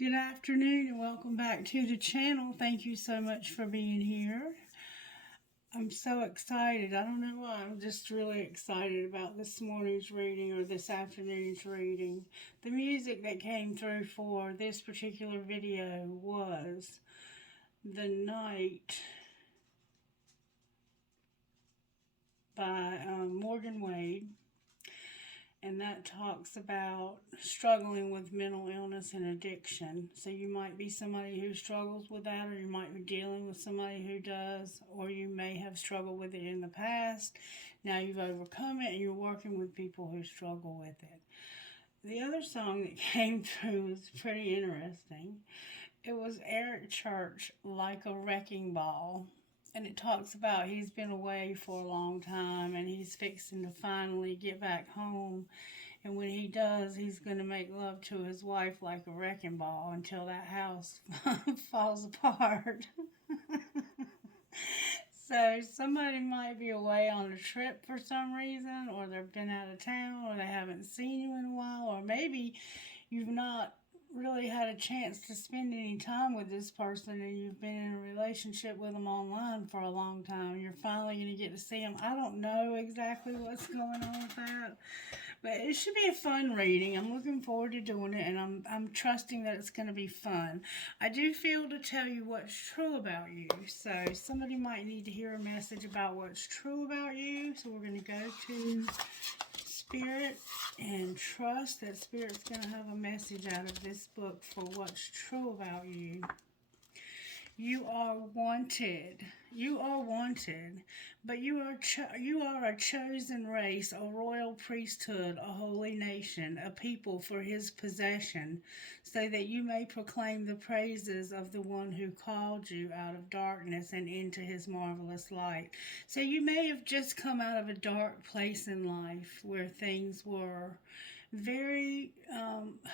Good afternoon and welcome back to the channel. Thank you so much for being here. I'm so excited. I don't know why. I'm just really excited about this morning's reading or this afternoon's reading. The music that came through for this particular video was The Night by Morgan Wade. And that talks about struggling with mental illness and addiction. So you might be somebody who struggles with that, or you might be dealing with somebody who does, or you may have struggled with it in the past. Now you've overcome it and you're working with people who struggle with it. The other song that came through was pretty interesting. It was Eric Church, Like a Wrecking Ball. And it talks about he's been away for a long time and he's fixing to finally get back home. And when he does, he's going to make love to his wife like a wrecking ball until that house falls apart. So somebody might be away on a trip for some reason, or they've been out of town, or they haven't seen you in a while, or maybe you've not really had a chance to spend any time with this person and you've been in a relationship with them online for a long time. You're finally going to get to see them. I don't know exactly what's going on with that, but it should be a fun reading. I'm looking forward to doing it, and I'm trusting that it's going to be fun. I do feel to tell you what's true about you, so somebody might need to hear a message about what's true about you. So we're going to go to Spirit and trust that Spirit's going to have a message out of this book for what's true about you. You are wanted. You are wanted, but you are a chosen race, a royal priesthood, a holy nation, a people for his possession, so that you may proclaim the praises of the one who called you out of darkness and into his marvelous light. So you may have just come out of a dark place in life where things were very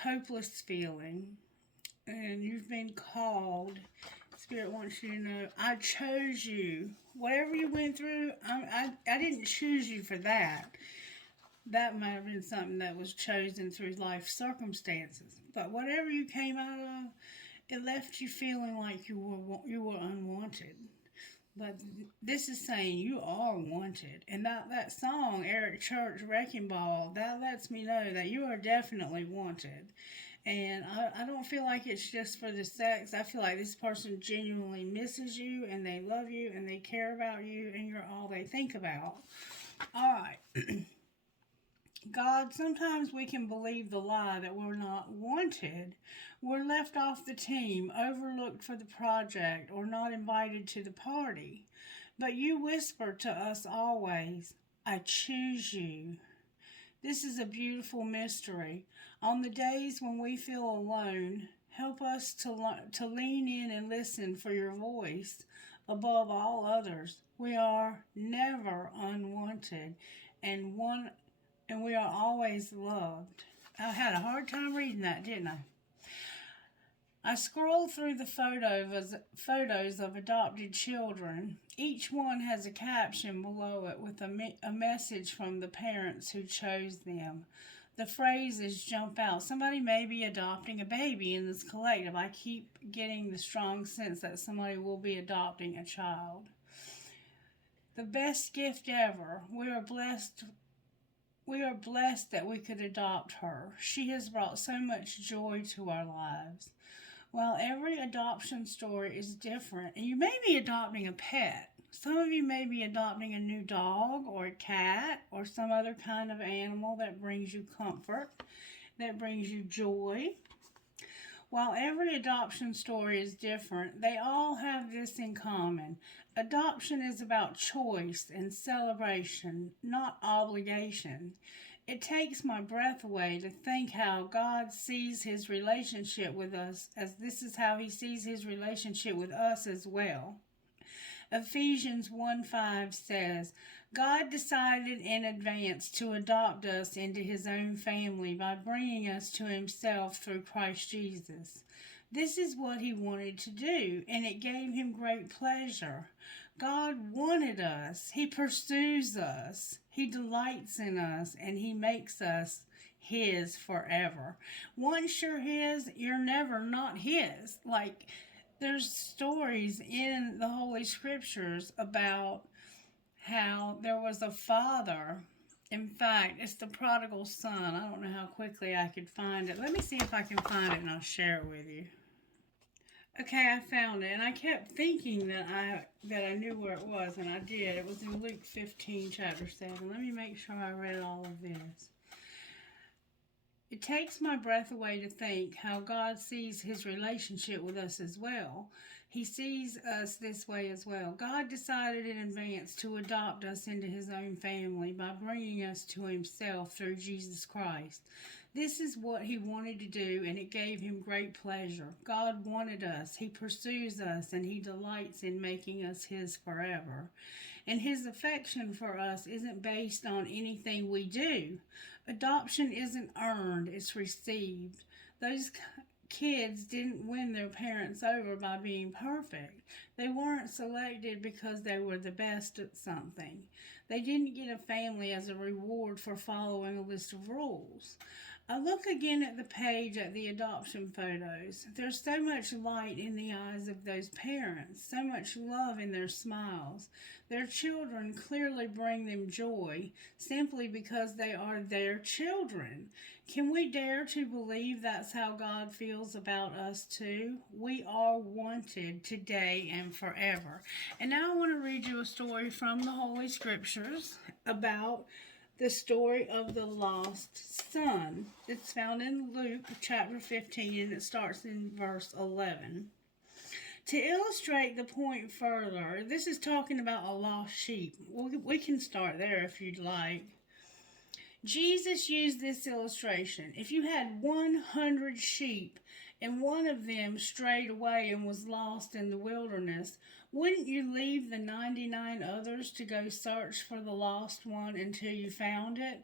hopeless feeling, and you've been called. Spirit wants you to know, I chose you. Whatever you went through, I didn't choose you for that. That might have been something that was chosen through life circumstances. But whatever you came out of, it left you feeling like you were unwanted. But this is saying you are wanted. And that song, Eric Church, Wrecking Ball, that lets me know that you are definitely wanted. And I don't feel like it's just for the sex. I feel like this person genuinely misses you and they love you and they care about you and you're all they think about. All right. God, sometimes we can believe the lie that we're not wanted. We're left off the team, overlooked for the project, or not invited to the party. But you whisper to us always, I choose you. This is a beautiful mystery. On the days when we feel alone, help us to lean in and listen for your voice above all others. We are never unwanted, and we are always loved. I had a hard time reading that, didn't I? I scrolled through the photos of adopted children. Each one has a caption below it with a message from the parents who chose them. The phrases jump out. Somebody may be adopting a baby in this collective. I keep getting the strong sense that somebody will be adopting a child. The best gift ever. We are blessed that we could adopt her. She has brought so much joy to our lives. Well, every adoption story is different, and you may be adopting a pet. Some of you may be adopting a new dog or a cat or some other kind of animal that brings you comfort, that brings you joy. While every adoption story is different, they all have this in common. Adoption is about choice and celebration, not obligation. It takes my breath away to think how God sees his relationship with us, as this is how he sees his relationship with us as well. Ephesians 1:5 says, God decided in advance to adopt us into his own family by bringing us to himself through Christ Jesus. This is what he wanted to do, and it gave him great pleasure. God wanted us. He pursues us. He delights in us, and he makes us his forever. Once you're his, you're never not his. Like, there's stories in the Holy Scriptures about how there was a father. In fact, it's the prodigal son. I don't know how quickly I could find it. Let me see if I can find it and I'll share it with you. Okay, I found it, and I kept thinking that I knew where it was, and I did. It was in Luke 15, chapter 7. Let me make sure I read all of this. It takes my breath away to think how God sees his relationship with us as well. He sees us this way as well. God decided in advance to adopt us into his own family by bringing us to himself through Jesus Christ. This is what he wanted to do, and it gave him great pleasure. God wanted us. He pursues us, and he delights in making us his forever. And his affection for us isn't based on anything we do. Adoption isn't earned, it's received. Those kids didn't win their parents over by being perfect. They weren't selected because they were the best at something. They didn't get a family as a reward for following a list of rules. I look again at the page at the adoption photos. There's so much light in the eyes of those parents, so much love in their smiles. Their children clearly bring them joy simply because they are their children. Can we dare to believe that's how God feels about us too? We are wanted today and forever. And now I want to read you a story from the Holy Scriptures about the story of the lost son. It's found in Luke chapter 15, and it starts in verse 11. To illustrate the point further, this is talking about a lost sheep. We can start there if you'd like. Jesus used this illustration. If you had 100 sheep and one of them strayed away and was lost in the wilderness, wouldn't you leave the 99 others to go search for the lost one until you found it?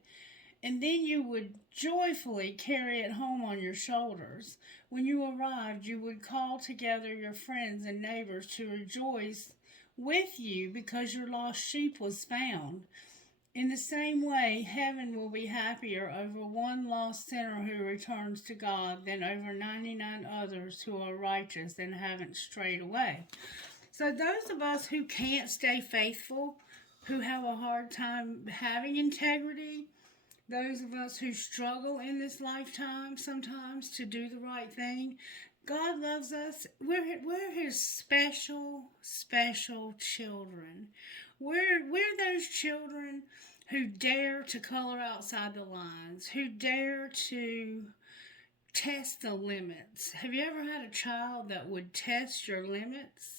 And then you would joyfully carry it home on your shoulders. When you arrived, you would call together your friends and neighbors to rejoice with you because your lost sheep was found. In the same way, heaven will be happier over one lost sinner who returns to God than over 99 others who are righteous and haven't strayed away. So those of us who can't stay faithful, who have a hard time having integrity, those of us who struggle in this lifetime sometimes to do the right thing, God loves us. We're his special, special children. We're those children who dare to color outside the lines, who dare to test the limits. Have you ever had a child that would test your limits?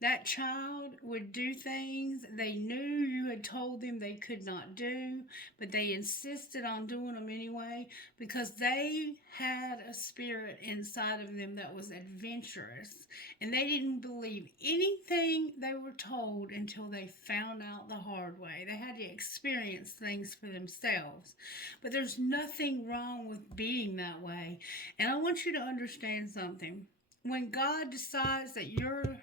That child would do things they knew you had told them they could not do, but they insisted on doing them anyway because they had a spirit inside of them that was adventurous. And they didn't believe anything they were told until they found out the hard way. They had to experience things for themselves. But there's nothing wrong with being that way. And I want you to understand something. When God decides that you're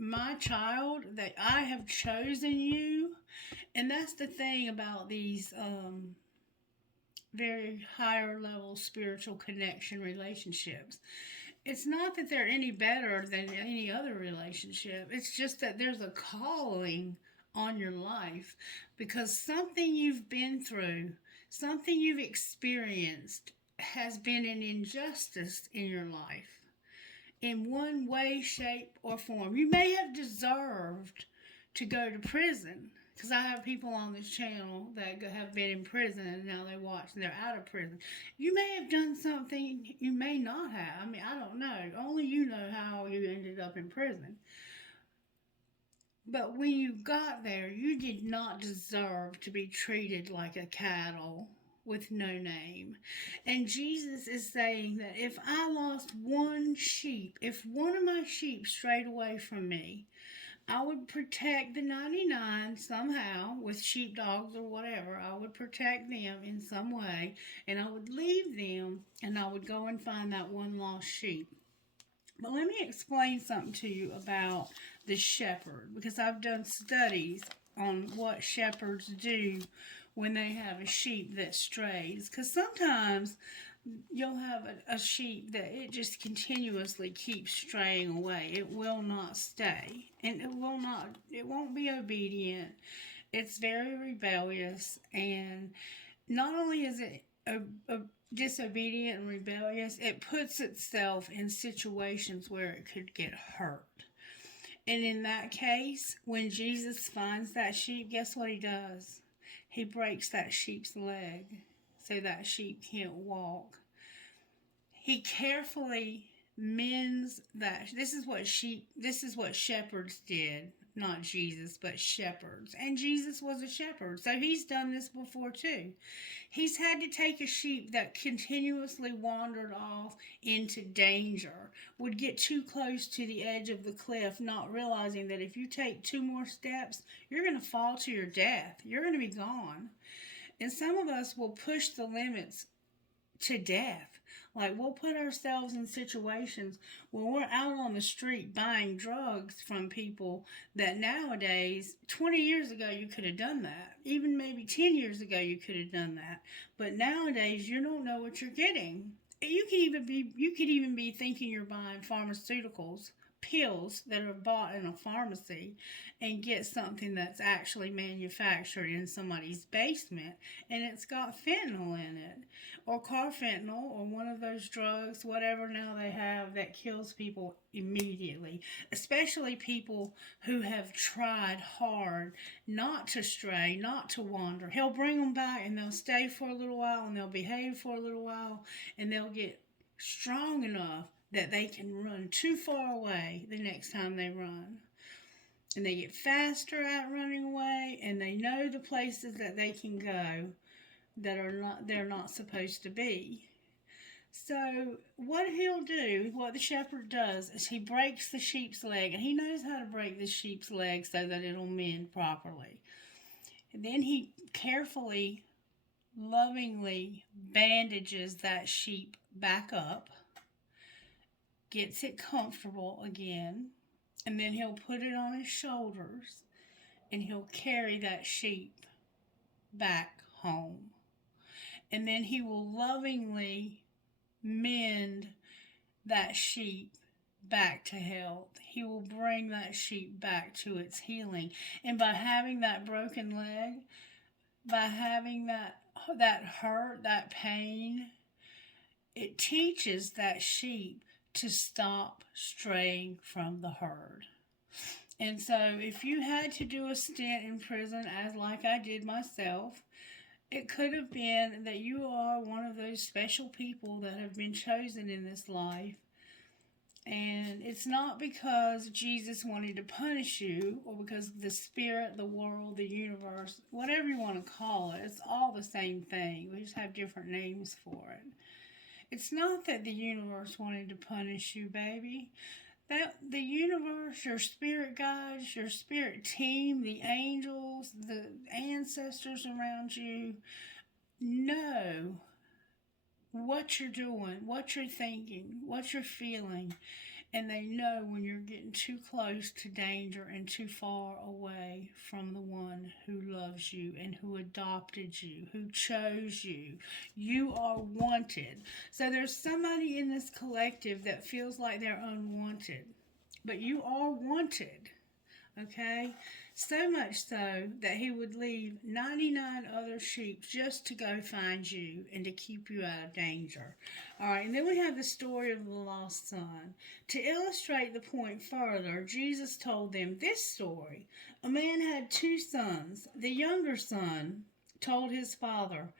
my child, that I have chosen you, and that's the thing about these very higher level spiritual connection relationships. It's not that they're any better than any other relationship. It's just that there's a calling on your life because something you've been through, something you've experienced has been an injustice in your life. In one way, shape, or form. You may have deserved to go to prison, because I have people on this channel that have been in prison and now they watch and they're out of prison. You may have done something you may not have. I mean, I don't know. Only you know how you ended up in prison. But when you got there, you did not deserve to be treated like a cattle with no name. And Jesus is saying that if I lost one sheep, if one of my sheep strayed away from me, I would protect the 99 somehow with sheepdogs or whatever. I would protect them in some way, and I would leave them, and I would go and find that one lost sheep. But let me explain something to you about the shepherd, because I've done studies on what shepherds do when they have a sheep that strays. Because sometimes you'll have a sheep that it just continuously keeps straying away. It will not stay. And it won't be obedient. It's very rebellious. And not only is it a disobedient and rebellious, it puts itself in situations where it could get hurt. And in that case, when Jesus finds that sheep, guess what he does? He breaks that sheep's leg so that sheep can't walk. He carefully mends that. This is what shepherds did. Not Jesus, but shepherds. And Jesus was a shepherd, so he's done this before too. He's had to take a sheep that continuously wandered off into danger, would get too close to the edge of the cliff, not realizing that if you take 2 more steps, you're going to fall to your death. You're going to be gone. And some of us will push the limits to death. Like, we'll put ourselves in situations when we're out on the street buying drugs from people that nowadays, 20 years ago, you could have done that. Even maybe 10 years ago, you could have done that. But nowadays, you don't know what you're getting. You could even be thinking you're buying pharmaceuticals, pills that are bought in a pharmacy, and get something that's actually manufactured in somebody's basement, and it's got fentanyl in it, or carfentanil, or one of those drugs, whatever now they have that kills people immediately, especially people who have tried hard not to stray, not to wander. He'll bring them back, and they'll stay for a little while, and they'll behave for a little while, and they'll get strong enough that they can run too far away the next time they run. And they get faster at running away, and they know the places that they can go that they're not supposed to be. So what he'll do, what the shepherd does, is he breaks the sheep's leg, and he knows how to break the sheep's leg so that it'll mend properly. And then he carefully, lovingly bandages that sheep back up, gets it comfortable again, and then he'll put it on his shoulders, and he'll carry that sheep back home. And then he will lovingly mend that sheep back to health. He will bring that sheep back to its healing. And by having that broken leg, by having that hurt, that pain, it teaches that sheep to stop straying from the herd. And so if you had to do a stint in prison, as like I did myself, it could have been that you are one of those special people that have been chosen in this life. And it's not because Jesus wanted to punish you, or because the spirit, the world, the universe, whatever you want to call it, it's all the same thing. We just have different names for it. It's not that the universe wanted to punish you, baby. That the universe, your spirit guides, your spirit team, the angels, the ancestors around you know what you're doing, what you're thinking, what you're feeling. And they know when you're getting too close to danger and too far away from the one who loves you and who adopted you, who chose you. You are wanted. So there's somebody in this collective that feels like they're unwanted, but you are wanted, okay? So much so that he would leave 99 other sheep just to go find you and to keep you out of danger. All right, and then we have the story of the lost son. To illustrate the point further, Jesus told them this story. A man had 2 sons. The younger son told his father,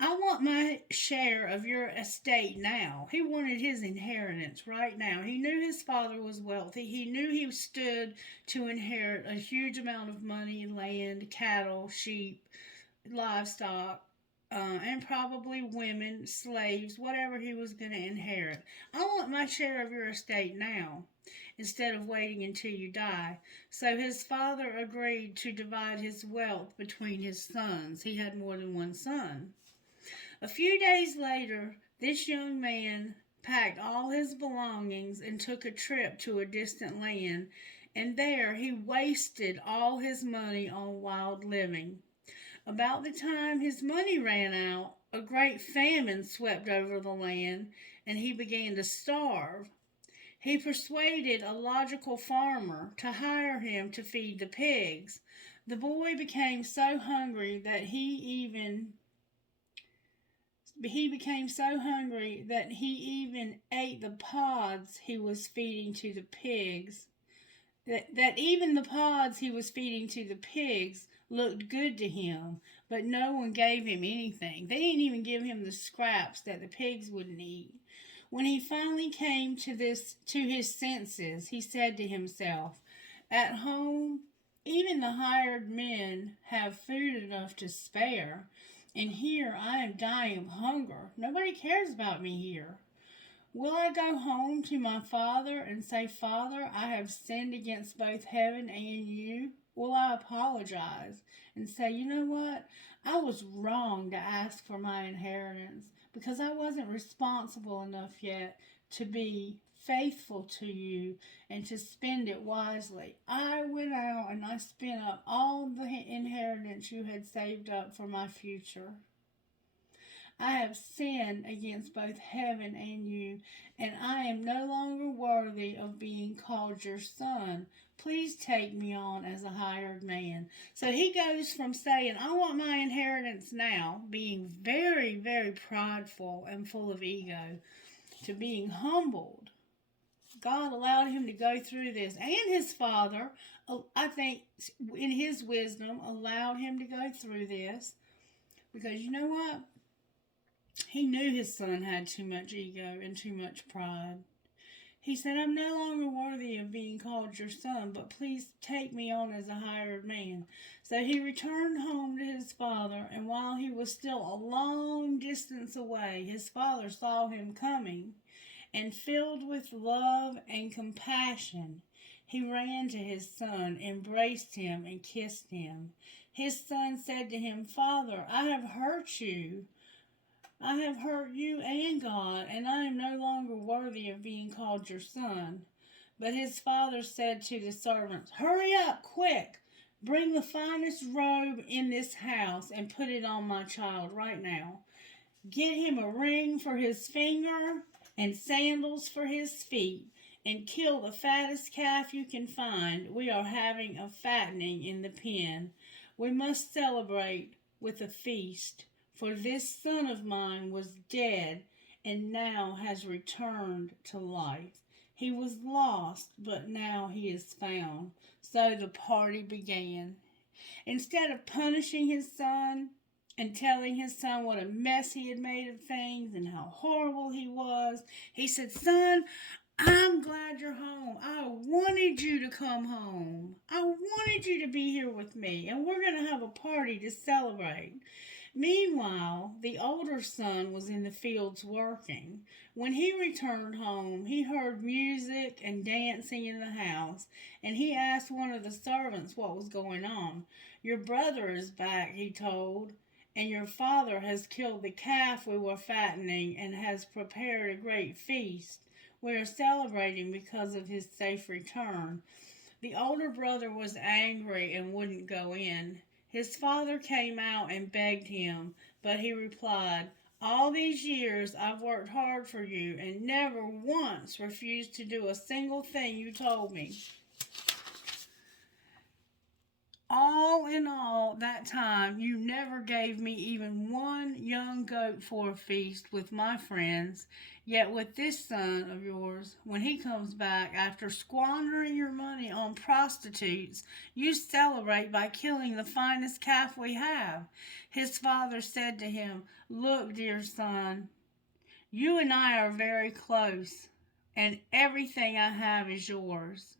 I want my share of your estate now. He wanted his inheritance right now. He knew his father was wealthy. He knew he stood to inherit a huge amount of money, land, cattle, sheep, livestock, and probably women, slaves, whatever he was going to inherit. I want my share of your estate now, instead of waiting until you die. So his father agreed to divide his wealth between his sons. He had more than one son. A few days later, this young man packed all his belongings and took a trip to a distant land, and there he wasted all his money on wild living. About the time his money ran out, a great famine swept over the land, and he began to starve. He persuaded a logical farmer to hire him to feed the pigs. The boy became so hungry that he even ate the pods he was feeding to the pigs. That even the pods he was feeding to the pigs looked good to him, but no one gave him anything. They didn't even give him the scraps that the pigs wouldn't eat. When he finally came to his senses, he said to himself, "At home, even the hired men have food enough to spare, and here I am dying of hunger. Nobody cares about me here. Will I go home to my father and say, 'Father, I have sinned against both heaven and you'? Will I apologize and say, 'You know what? I was wrong to ask for my inheritance because I wasn't responsible enough yet to be faithful to you and to spend it wisely. I went out and I spent up all the inheritance you had saved up for my future. I have sinned against both heaven and you, and I am no longer worthy of being called your son. Please take me on as a hired man.'" So he goes from saying, "I want my inheritance now," being very, very prideful and full of ego, to being humbled. God allowed him to go through this, and his father, I think, in his wisdom, allowed him to go through this because you know what? He knew his son had too much ego and too much pride. He said, "I'm no longer worthy of being called your son, but please take me on as a hired man." So he returned home to his father, and while he was still a long distance away, his father saw him coming, and filled with love and compassion, he ran to his son, embraced him, and kissed him. His son said to him, "Father, I have hurt you and God, and I am no longer worthy of being called your son." But his father said to the servants, "Hurry up, quick! Bring the finest robe in this house and put it on my child right now. Get him a ring for his finger and sandals for his feet, and kill the fattest calf you can find. We are having a fattening in the pen. We must celebrate with a feast. For this son of mine was dead and now has returned to life. He was lost, but now he is found." So the party began. Instead of punishing his son and telling his son what a mess he had made of things and how horrible he was, he said, "Son, I'm glad you're home. I wanted you to come home. I wanted you to be here with me, and we're going to have a party to celebrate." Meanwhile, the older son was in the fields working. When he returned home, he heard music and dancing in the house, and he asked one of the servants what was going on. "Your brother is back," he told, "and your father has killed the calf we were fattening and has prepared a great feast. We are celebrating because of his safe return." The older brother was angry and wouldn't go in. His father came out and begged him, but he replied, "All these years I've worked hard for you and never once refused to do a single thing you told me. All in all, that time you never gave me even one young goat for a feast with my friends. Yet with this son of yours, when he comes back after squandering your money on prostitutes, you celebrate by killing the finest calf we have." His father said to him, "Look, dear son, you and I are very close, and everything I have is yours.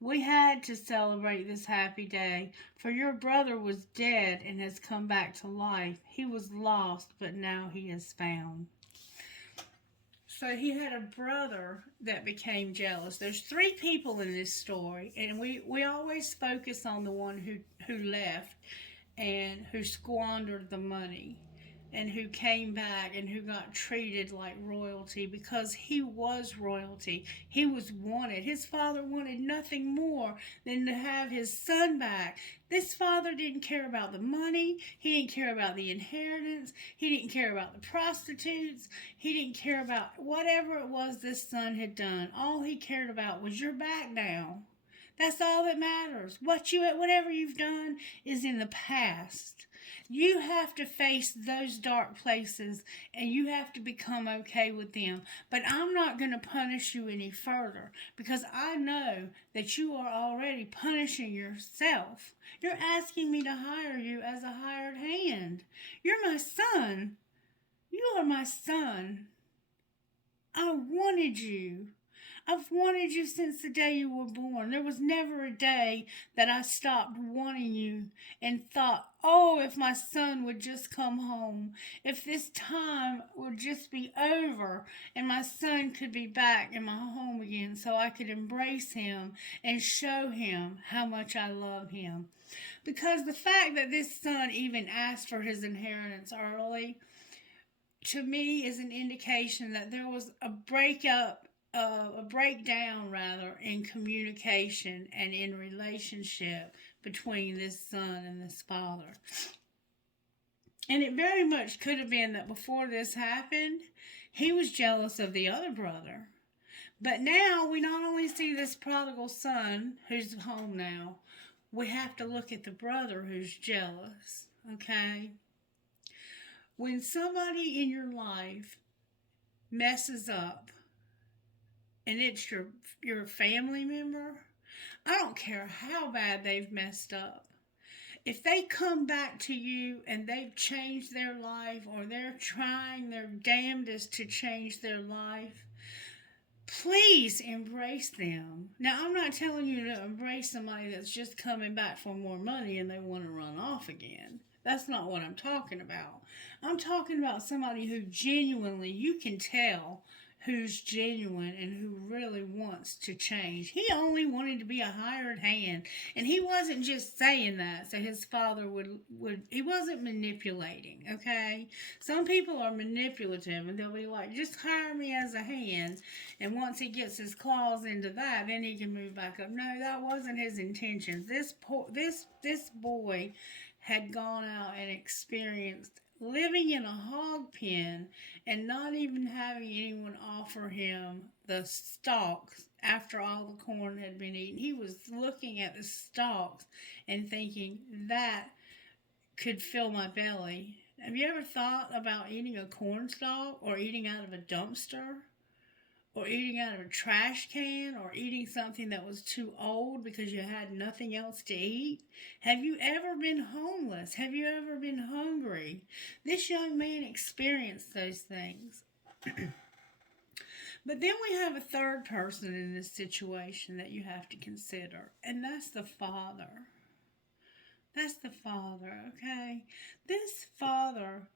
We had to celebrate this happy day, for your brother was dead and has come back to life. He was lost, but now he is found." So he had a brother that became jealous. There's three people in this story, and we always focus on the one who left and who squandered the money. and who came back and who got treated like royalty because he was royalty. He was wanted. His father wanted nothing more than to have his son back. This father didn't care about the money. He didn't care about the inheritance. He didn't care about the prostitutes. He didn't care about whatever it was this son had done. All he cared about was you're back now. That's all that matters. Whatever you've done is in the past. You have to face those dark places and you have to become okay with them. But I'm not going to punish you any further because I know that you are already punishing yourself. You're asking me to hire you as a hired hand. You're my son. You are my son. I wanted you. I've wanted you since the day you were born. There was never a day that I stopped wanting you and thought, oh, if my son would just come home, if this time would just be over and my son could be back in my home again so I could embrace him and show him how much I love him. Because the fact that this son even asked for his inheritance early, to me, is an indication that there was a breakdown rather in communication and in relationship between this son and this father. And it very much could have been that before this happened, he was jealous of the other brother. But now we not only see this prodigal son who's home now, we have to look at the brother who's jealous, okay? When somebody in your life messes up, and it's your family member, I don't care how bad they've messed up. If they come back to you and they've changed their life or they're trying their damnedest to change their life, please embrace them. Now, I'm not telling you to embrace somebody that's just coming back for more money and they want to run off again. That's not what I'm talking about. I'm talking about somebody who genuinely, you can tell who's genuine and who really wants to change. He only wanted to be a hired hand, and he wasn't just saying that so his father would he wasn't manipulating, okay? Some people are manipulative and they'll be like, just hire me as a hand, and once he gets his claws into that, then he can move back up. No, that wasn't his intentions. This boy had gone out and experienced living in a hog pen and not even having anyone offer him the stalks after all the corn had been eaten. He was looking at the stalks and thinking, that could fill my belly. Have you ever thought about eating a corn stalk or eating out of a dumpster? Or eating out of a trash can, or eating something that was too old because you had nothing else to eat? Have you ever been homeless? Have you ever been hungry? This young man experienced those things. But then we have a third person in this situation that you have to consider, and that's the father. That's the father, okay? This father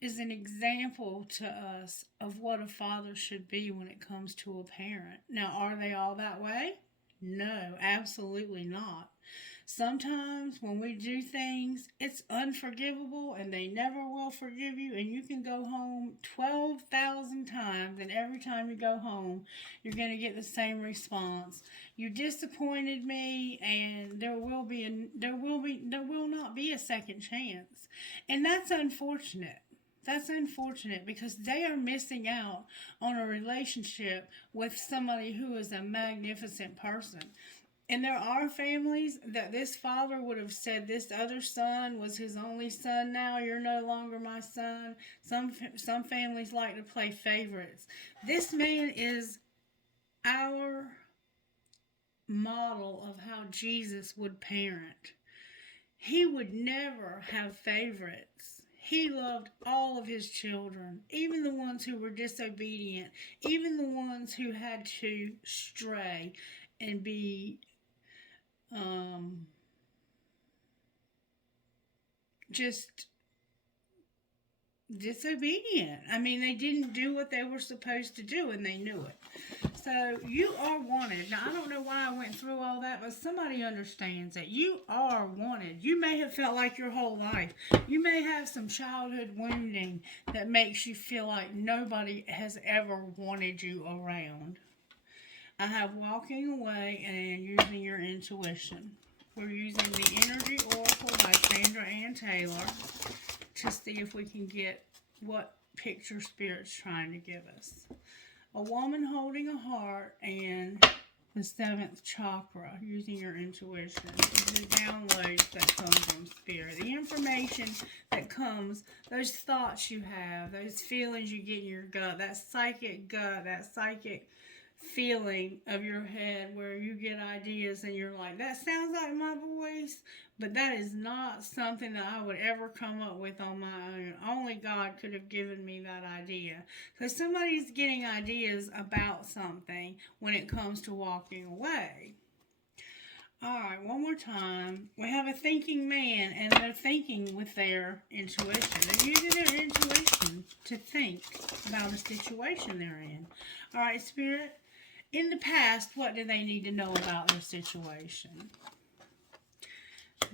is an example to us of what a father should be when it comes to a parent. Now, are they all that way? No, absolutely not. Sometimes when we do things, it's unforgivable and they never will forgive you, and you can go home 12,000 times, and every time you go home, you're going to get the same response. You disappointed me, and there will not be a second chance. And that's unfortunate. That's unfortunate because they are missing out on a relationship with somebody who is a magnificent person. And there are families that this father would have said this other son was his only son now. You're no longer my son. Some families like to play favorites. This man is our model of how Jesus would parent. He would never have favorites. He loved all of his children, even the ones who were disobedient, even the ones who had to stray and be just disobedient. I mean, they didn't do what they were supposed to do, and they knew it. So you are wanted. Now, I don't know why I went through all that, but somebody understands that you are wanted. You may have felt like your whole life. You may have some childhood wounding that makes you feel like nobody has ever wanted you around. I have walking away and using your intuition. We're using the Energy Oracle by Sandra Ann Taylor to see if we can get what picture Spirit's trying to give us. A woman holding a heart and the seventh chakra, using your intuition. The downloads that come from Spirit. The information that comes, those thoughts you have, those feelings you get in your gut, that psychic feeling of your head where you get ideas and you're like, that sounds like my voice, but that is not something that I would ever come up with on my own. Only God could have given me that idea. So somebody's getting ideas about something when it comes to walking away. Alright, one more time. We have a thinking man, and they're thinking with their intuition. They're using their intuition to think about a situation they're in. Alright, Spirit, in the past, what do they need to know about their situation?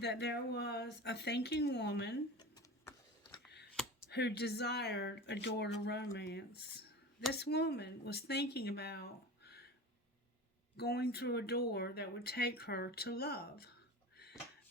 That there was a thinking woman who desired a door to romance. This woman was thinking about going through a door that would take her to love.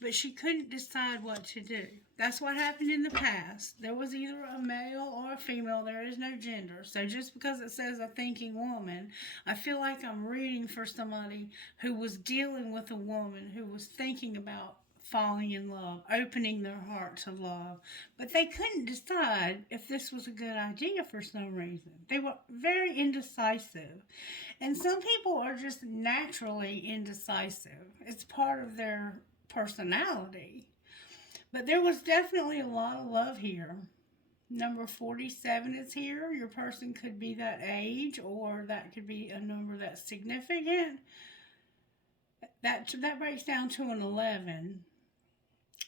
But she couldn't decide what to do. That's what happened in the past. There was either a male or a female. There is no gender. So just because it says a thinking woman, I feel like I'm reading for somebody who was dealing with a woman who was thinking about falling in love, opening their heart to love. But they couldn't decide if this was a good idea for some reason. They were very indecisive. And some people are just naturally indecisive. It's part of their personality. But there was definitely a lot of love here. Number 47 is here. Your person could be that age, or that could be a number that's significant. That breaks down to an 11,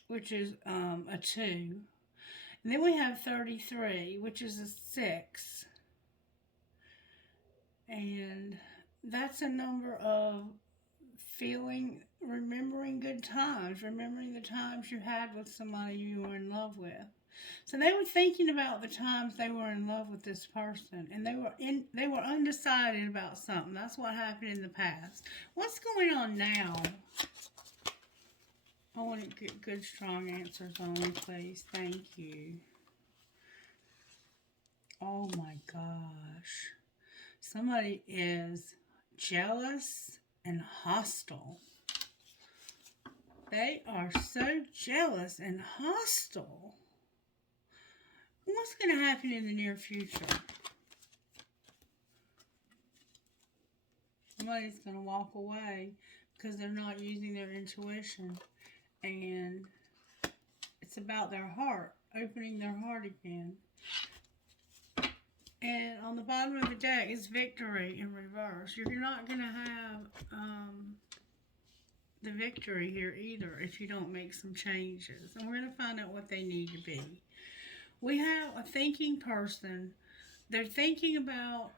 which is a 2. And then we have 33, which is a 6. And that's a number of remembering good times, remembering the times you had with somebody you were in love with. So they were thinking about the times they were in love with this person, and they were undecided about something. That's what happened in the past. What's going on now? I want to get good, strong answers only, please. Thank you. Oh my gosh. Somebody is jealous and hostile. They are so jealous and hostile. What's going to happen in the near future? Somebody's going to walk away because they're not using their intuition. And it's about their heart, opening their heart again. And on the bottom of the deck is victory in reverse. You're not going to have the victory here either if you don't make some changes. And we're going to find out what they need to be. We have a thinking person. They're thinking about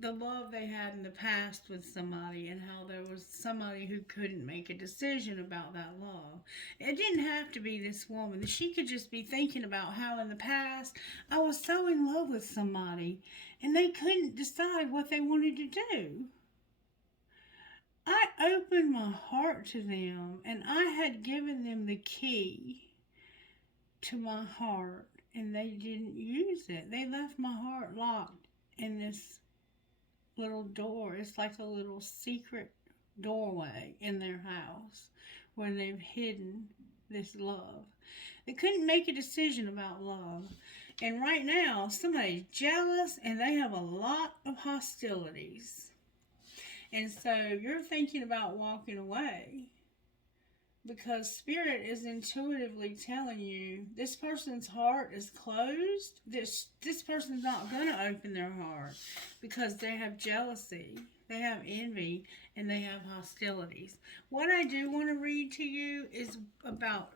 the love they had in the past with somebody and how there was somebody who couldn't make a decision about that love. It didn't have to be this woman. She could just be thinking about how in the past I was so in love with somebody and they couldn't decide what they wanted to do. I opened my heart to them and I had given them the key to my heart and they didn't use it. They left my heart locked in this little door. It's like a little secret doorway in their house where they've hidden this love. They couldn't make a decision about love. And right now, somebody's jealous and they have a lot of hostilities. And so you're thinking about walking away because Spirit is intuitively telling you this person's heart is closed. This person's not going to open their heart because they have jealousy, they have envy, and they have hostilities. What I do want to read to you is about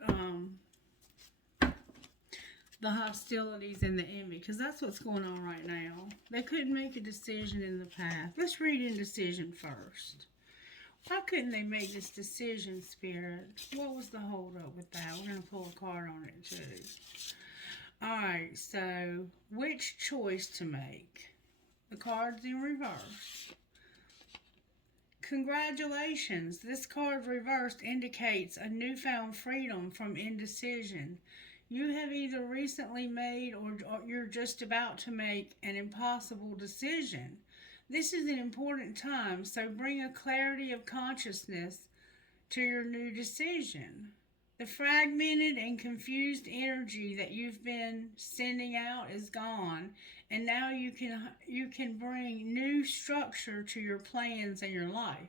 the hostilities and the envy, because that's what's going on right now. They couldn't make a decision in the past. Let's read indecision first. Why couldn't they make this decision, Spirit? What was the hold up with that? We're going to pull a card on it too. Alright, so which choice to make? The card's in reverse. Congratulations, this card reversed indicates a newfound freedom from indecision. You have either recently made or you're just about to make an impossible decision. This is an important time, so bring a clarity of consciousness to your new decision. The fragmented and confused energy that you've been sending out is gone, and now you can bring new structure to your plans and your life.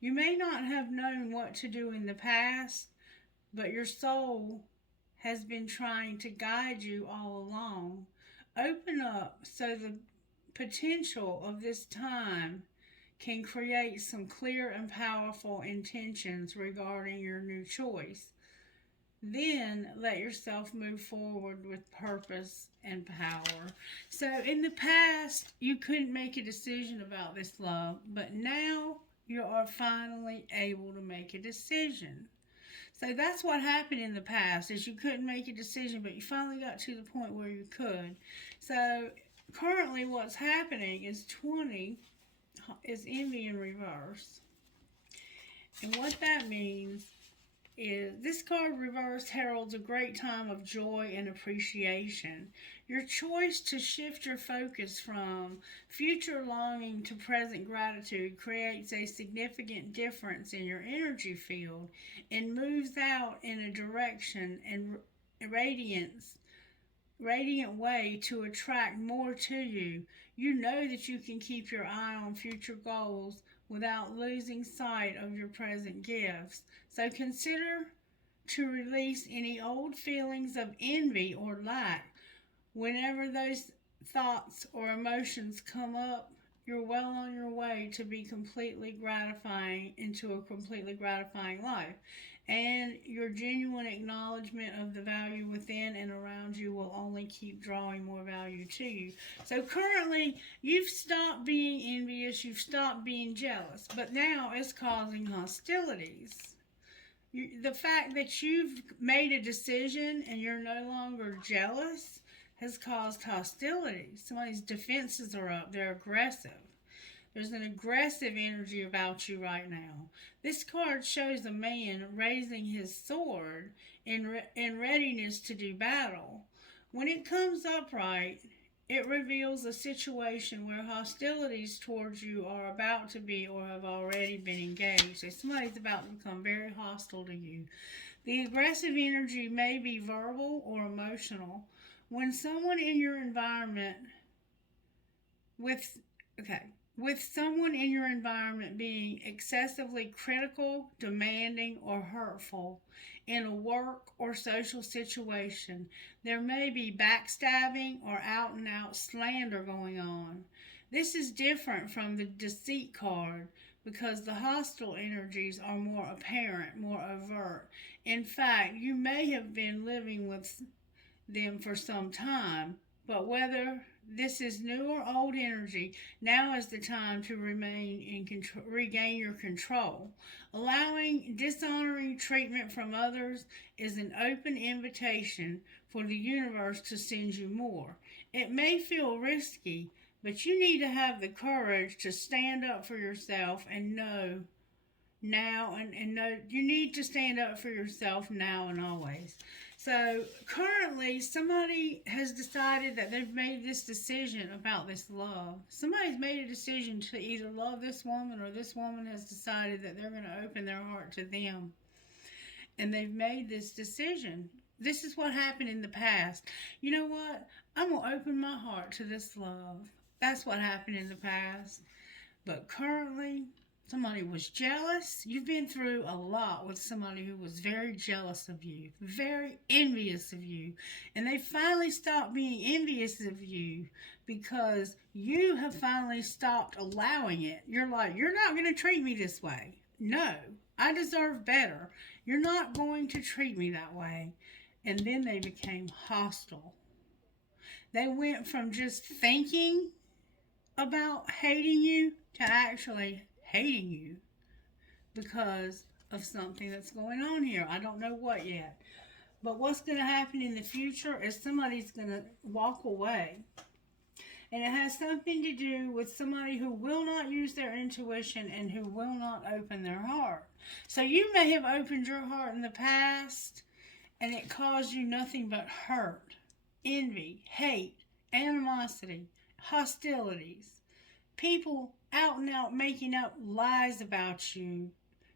You may not have known what to do in the past, but your soul has been trying to guide you all along. Open up so the potential of this time can create some clear and powerful intentions regarding your new choice. Then let yourself move forward with purpose and power. So in the past, you couldn't make a decision about this love, but now you are finally able to make a decision. So that's what happened in the past, is you couldn't make a decision, but you finally got to the point where you could. So currently what's happening is 20 is envy in reverse. And what that means is this card reversed heralds a great time of joy and appreciation. Your choice to shift your focus from future longing to present gratitude creates a significant difference in your energy field and moves out in a direction and radiant way to attract more to you. You know that you can keep your eye on future goals without losing sight of your present gifts. So consider to release any old feelings of envy or lack. Whenever those thoughts or emotions come up, you're well on your way to be completely gratifying into a completely gratifying life. And your genuine acknowledgement of the value within and around you will only keep drawing more value to you. So currently, you've stopped being envious, you've stopped being jealous, but now it's causing hostilities. The fact that you've made a decision and you're no longer jealous has caused hostility. Somebody's defenses are up, they're aggressive. There's an aggressive energy about you right now. This card shows a man raising his sword in readiness to do battle. When it comes upright, it reveals a situation where hostilities towards you are about to be or have already been engaged. So somebody's about to become very hostile to you. The aggressive energy may be verbal or emotional. When someone in your environment with someone in your environment being excessively critical, demanding, or hurtful in a work or social situation, there may be backstabbing or out-and-out slander going on. This is different from the deceit card because the hostile energies are more apparent, more overt. In fact, you may have been living with them for some time, but whether this is new or old energy, now is the time to remain in control, regain your control. Allowing dishonoring treatment from others is an open invitation for the universe to send you more. It may feel risky, but you need to have the courage to stand up for yourself and know now and know you need to stand up for yourself now and always. So currently somebody has decided that they've made this decision about this love. Somebody's made a decision to either love this woman, or this woman has decided that they're going to open their heart to them. And they've made this decision. This is what happened in the past. You know what? I'm going to open my heart to this love. That's what happened in the past. But currently, somebody was jealous. You've been through a lot with somebody who was very jealous of you, very envious of you. And they finally stopped being envious of you because you have finally stopped allowing it. You're like, you're not going to treat me this way. No, I deserve better. You're not going to treat me that way. and then they became hostile. They went from just thinking about hating you to actually hating you because of something that's going on here. I don't know what yet. But what's going to happen in the future is somebody's going to walk away. And it has something to do with somebody who will not use their intuition and who will not open their heart. So you may have opened your heart in the past and it caused you nothing but hurt, envy, hate, animosity, hostilities. People out and out making up lies about you,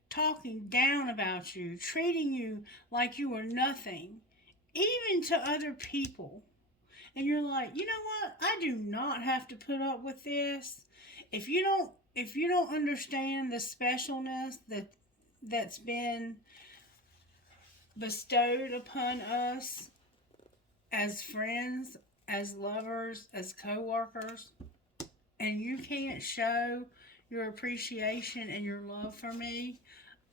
talking down about you, treating you like you were nothing, even to other people. And you're like, you know what? I do not have to put up with this. If you don't understand the specialness that's been bestowed upon us as friends, as lovers, as co-workers, and you can't show your appreciation and your love for me,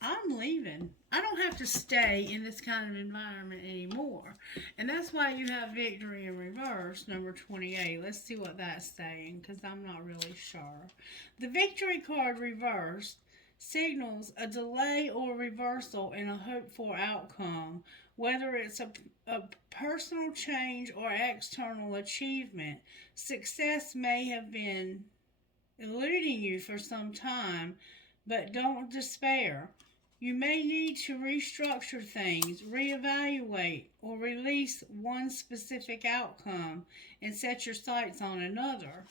I'm leaving. I don't have to stay in this kind of environment anymore. And that's why you have victory in reverse, number 28. Let's see what that's saying, because I'm not really sure. The victory card reversed signals a delay or reversal in a hoped for outcome, whether it's a personal change or external achievement. Success may have been eluding you for some time, but don't despair. You may need to restructure things, reevaluate, or release one specific outcome and set your sights on another.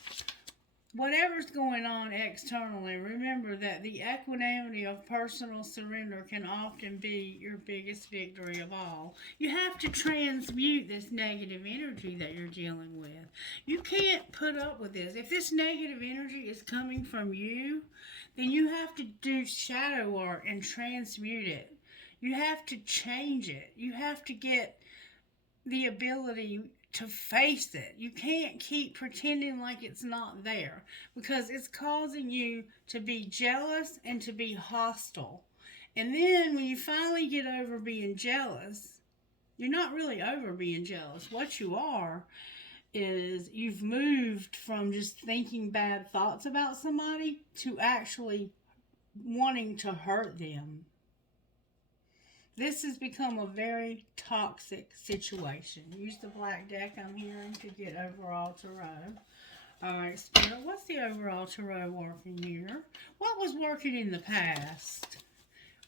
Whatever's going on externally, remember that the equanimity of personal surrender can often be your biggest victory of all. You have to transmute this negative energy that you're dealing with. You can't put up with this. If this negative energy is coming from you, then you have to do shadow work and transmute it. You have to change it. You have to get the ability to face it. You can't keep pretending like it's not there because it's causing you to be jealous and to be hostile. And then when you finally get over being jealous, you're not really over being jealous. What you are is you've moved from just thinking bad thoughts about somebody to actually wanting to hurt them. This has become a very toxic situation. Use the black deck I'm hearing to get overall tarot. Alright, Spirit, what's the overall tarot working here? What was working in the past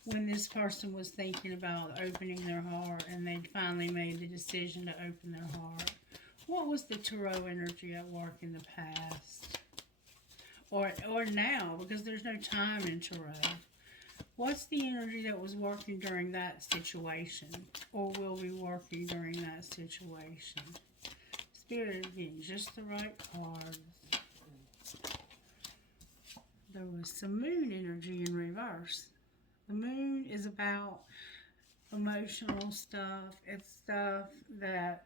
when this person was thinking about opening their heart and they finally made the decision to open their heart? What was the tarot energy at work in the past? Or now, because there's no time in tarot. What's the energy that was working during that situation? Or will be working during that situation? Spirit, again, just the right cards. There was some moon energy in reverse. The moon is about emotional stuff. It's stuff that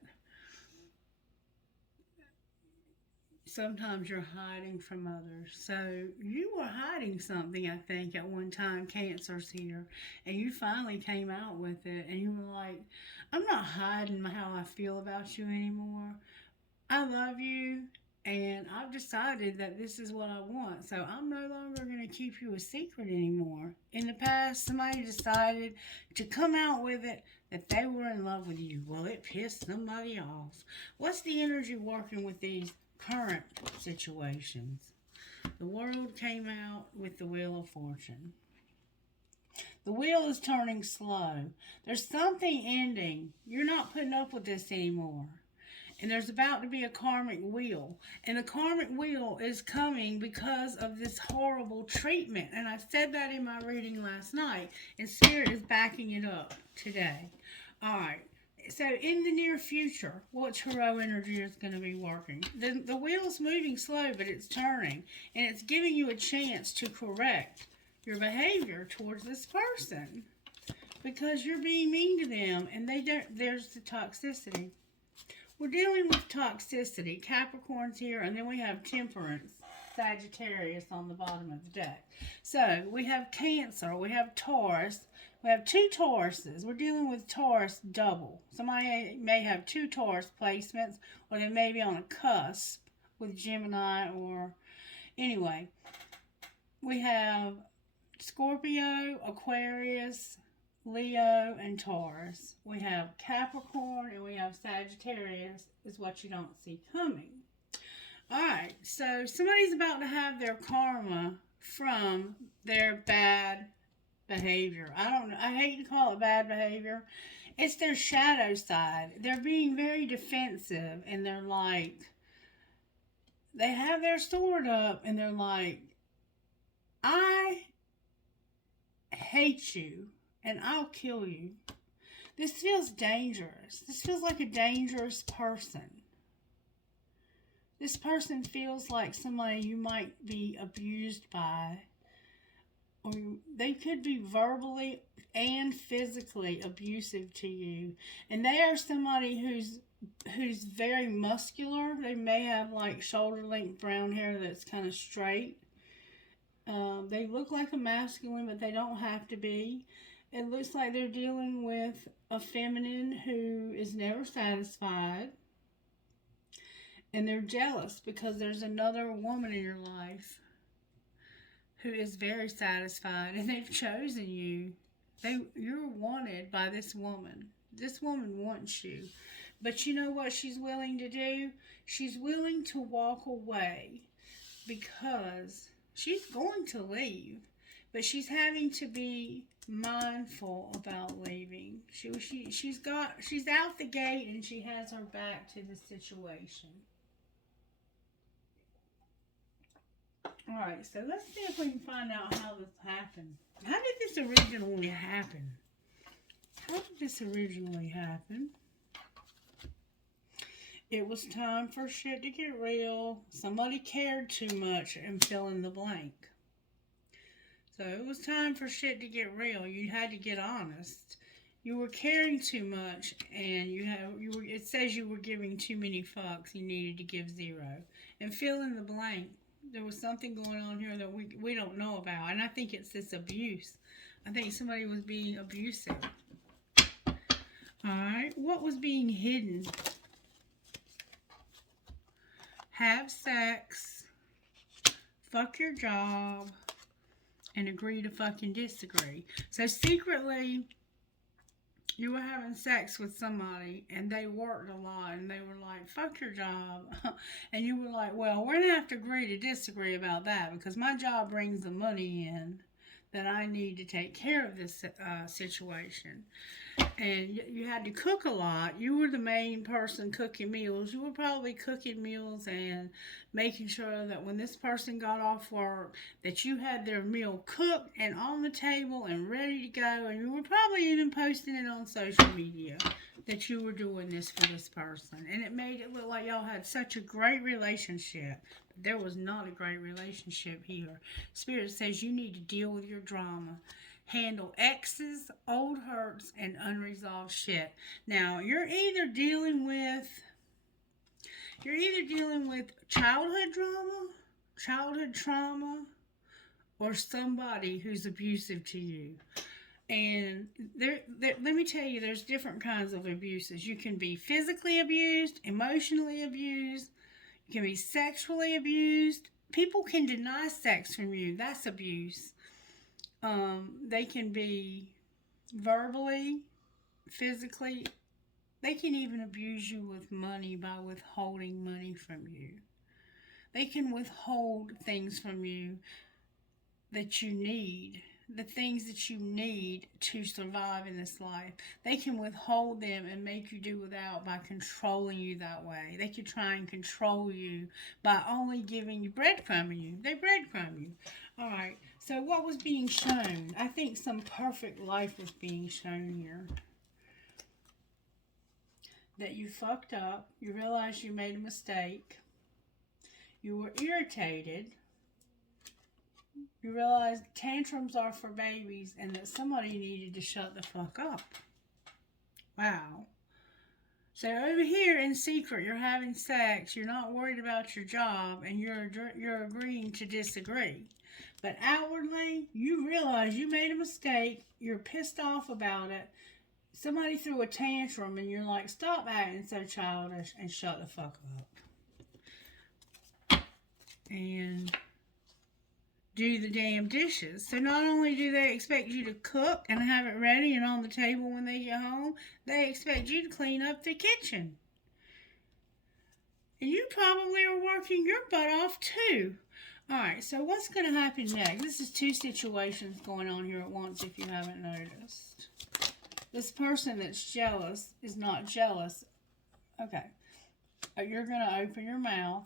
sometimes you're hiding from others. So you were hiding something, I think, at one time. Cancer's here. And you finally came out with it. And you were like, I'm not hiding how I feel about you anymore. I love you. And I've decided that this is what I want. So I'm no longer going to keep you a secret anymore. In the past, somebody decided to come out with it that they were in love with you. Well, it pissed somebody off. What's the energy working with these current situations? The world came out with the Wheel of Fortune. The wheel is turning slow. There's something ending. You're not putting up with this anymore. And there's about to be a karmic wheel. And the karmic wheel is coming because of this horrible treatment. And I said that in my reading last night. And Spirit is backing it up today. Alright. So in the near future, what tarot energy is going to be working? The wheel's moving slow, but it's turning. And it's giving you a chance to correct your behavior towards this person. Because you're being mean to them. And there's the toxicity. We're dealing with toxicity. Capricorn's here, and then we have Temperance, Sagittarius on the bottom of the deck. So we have Cancer, we have Taurus, We have two Tauruses. We're dealing with Taurus double. Somebody may have two Taurus placements, or they may be on a cusp with Gemini, or anyway. We have Scorpio, Aquarius, Leo, and Taurus. We have Capricorn, and we have Sagittarius, is what you don't see coming. Alright, so somebody's about to have their karma from their bad behavior. I hate to call it bad behavior. It's their shadow side. They're being very defensive, and they're like, they have their sword up, and they're like, I hate you, and I'll kill you. This feels dangerous. This feels like a dangerous person. This person feels like somebody you might be abused by, or they could be verbally and physically abusive to you. And they are somebody who's very muscular. They may have like shoulder length brown hair that's kind of straight. They look like a masculine, but they don't have to be. It looks like they're dealing with a feminine who is never satisfied. And they're jealous because there's another woman in your life who is very satisfied, and they've chosen you. You're wanted by this woman. This woman wants you. But you know what she's willing to do? She's willing to walk away because she's going to leave, but she's having to be mindful about leaving. She's out the gate, and she has her back to the situation. Alright, so let's see if we can find out how this happened. How did this originally happen? It was time for shit to get real. Somebody cared too much, and fill in the blank. So it was time for shit to get real. You had to get honest. You were caring too much, and it says you were giving too many fucks. You needed to give 0. And fill in the blank. There was something going on here that we don't know about. And I think it's this abuse. I think somebody was being abusive. Alright, what was being hidden? Have sex, fuck your job, and agree to fucking disagree. So secretly, you were having sex with somebody, and they worked a lot, and they were like, fuck your job. And you were like, well, we're going to have to agree to disagree about that, because my job brings the money in that I need to take care of this situation. And you had to cook a lot. You were the main person cooking meals. You were probably cooking meals and making sure that when this person got off work, that you had their meal cooked and on the table and ready to go. And you were probably even posting it on social media that you were doing this for this person. And it made it look like y'all had such a great relationship. But there was not a great relationship here. Spirit says you need to deal with your drama. Handle exes, old hurts, and unresolved shit. Now, you're either dealing with childhood trauma, or somebody who's abusive to you. And let me tell you, there's different kinds of abuses. You can be physically abused, emotionally abused, you can be sexually abused. People can deny sex from you. That's abuse. They can be verbally, physically. They can even abuse you with money by withholding money from you. They can withhold things from you that you need, the things that you need to survive in this life. They can withhold them and make you do without by controlling you that way. They could try and control you by only giving you breadcrumbing you. They breadcrumb you. Alright, so what was being shown? I think some perfect life was being shown here. That you fucked up. You realized you made a mistake. You were irritated. You realized tantrums are for babies and that somebody needed to shut the fuck up. Wow. So over here in secret, you're having sex. You're not worried about your job, and you're agreeing to disagree. But outwardly, you realize you made a mistake. You're pissed off about it. Somebody threw a tantrum and you're like, stop acting so childish and shut the fuck up. And do the damn dishes. So not only do they expect you to cook and have it ready and on the table when they get home, they expect you to clean up the kitchen. And you probably are working your butt off too. Alright, so what's going to happen next? This is two situations going on here at once if you haven't noticed. This person that's jealous is not jealous. Okay. You're going to open your mouth.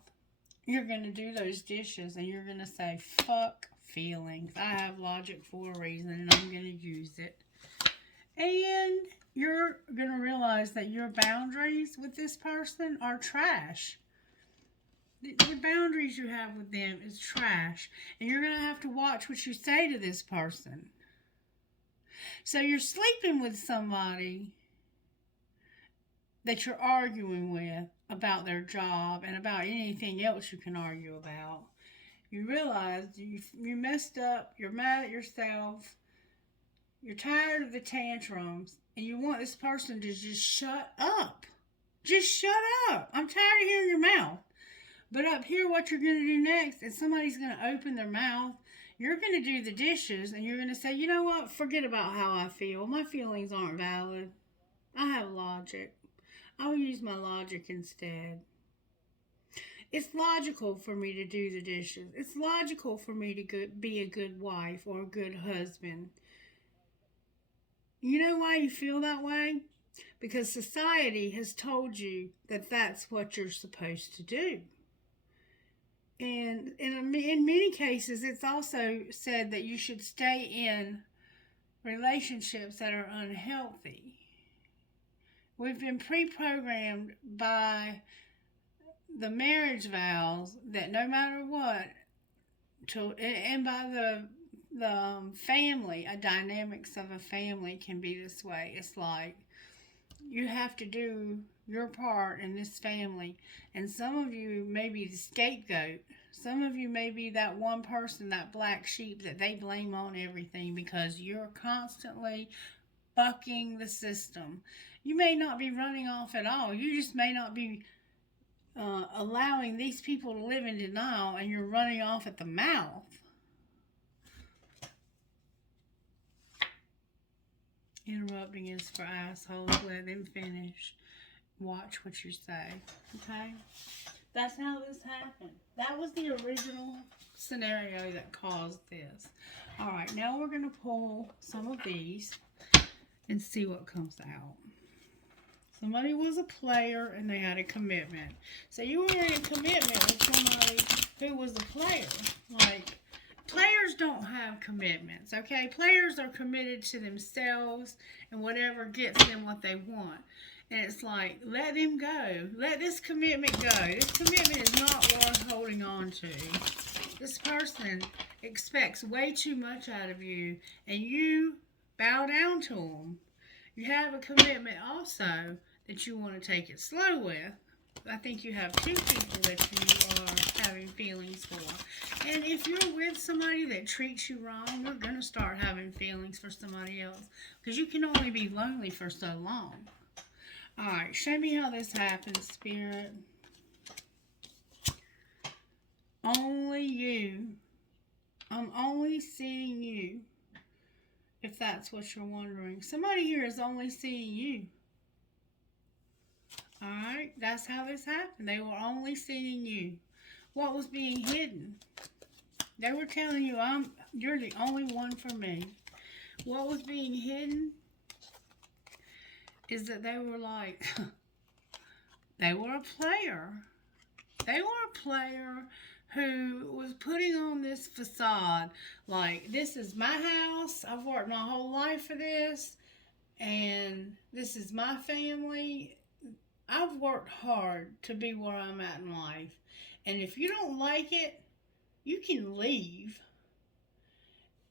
You're going to do those dishes and you're going to say, fuck feelings. I have logic for a reason and I'm going to use it. And you're going to realize that your boundaries with this person are trash. The boundaries you have with them is trash. And you're going to have to watch what you say to this person. So you're sleeping with somebody that you're arguing with about their job and about anything else you can argue about. You realize you messed up, you're mad at yourself, you're tired of the tantrums, and you want this person to just shut up. Just shut up. I'm tired of hearing your mouth. But up here, what you're going to do next is somebody's going to open their mouth. You're going to do the dishes, and you're going to say, you know what? Forget about how I feel. My feelings aren't valid. I have logic. I'll use my logic instead. It's logical for me to do the dishes. It's logical for me to be a good wife or a good husband. You know why you feel that way? Because society has told you that that's what you're supposed to do. And in many cases, it's also said that you should stay in relationships that are unhealthy. We've been pre-programmed by the marriage vows that no matter what, and by the family, dynamics of a family can be this way. It's like you have to do your part in this family, and some of you may be the scapegoat. Some of you may be that one person, that black sheep that they blame on everything because you're constantly bucking the system. You may not be running off at all. You just may not be allowing these people to live in denial, and you're running off at the mouth. Interrupting is for assholes. Let them finish. Watch what you say. Okay? That's how this happened. That was the original scenario that caused this. Alright, now we're going to pull some of these and see what comes out. Somebody was a player and they had a commitment. So you were in a commitment with somebody who was a player. Like, players don't have commitments, okay? Players are committed to themselves and whatever gets them what they want. And it's like, let them go. Let this commitment go. This commitment is not worth holding on to. This person expects way too much out of you, and you bow down to them. You have a commitment also that you want to take it slow with. I think you have two people that you are having feelings for. And if you're with somebody that treats you wrong, you're going to start having feelings for somebody else. Because you can only be lonely for so long. Alright, show me how this happens, Spirit. Only you. I'm only seeing you. If that's what you're wondering. Somebody here is only seeing you. Alright, that's how this happened. They were only seeing you. What was being hidden? They were telling you, you're the only one for me. What was being hidden is that they were like, they were a player. They were a player who was putting on this facade, like, this is my house, I've worked my whole life for this, and this is my family. I've worked hard to be where I'm at in life, and if you don't like it, you can leave.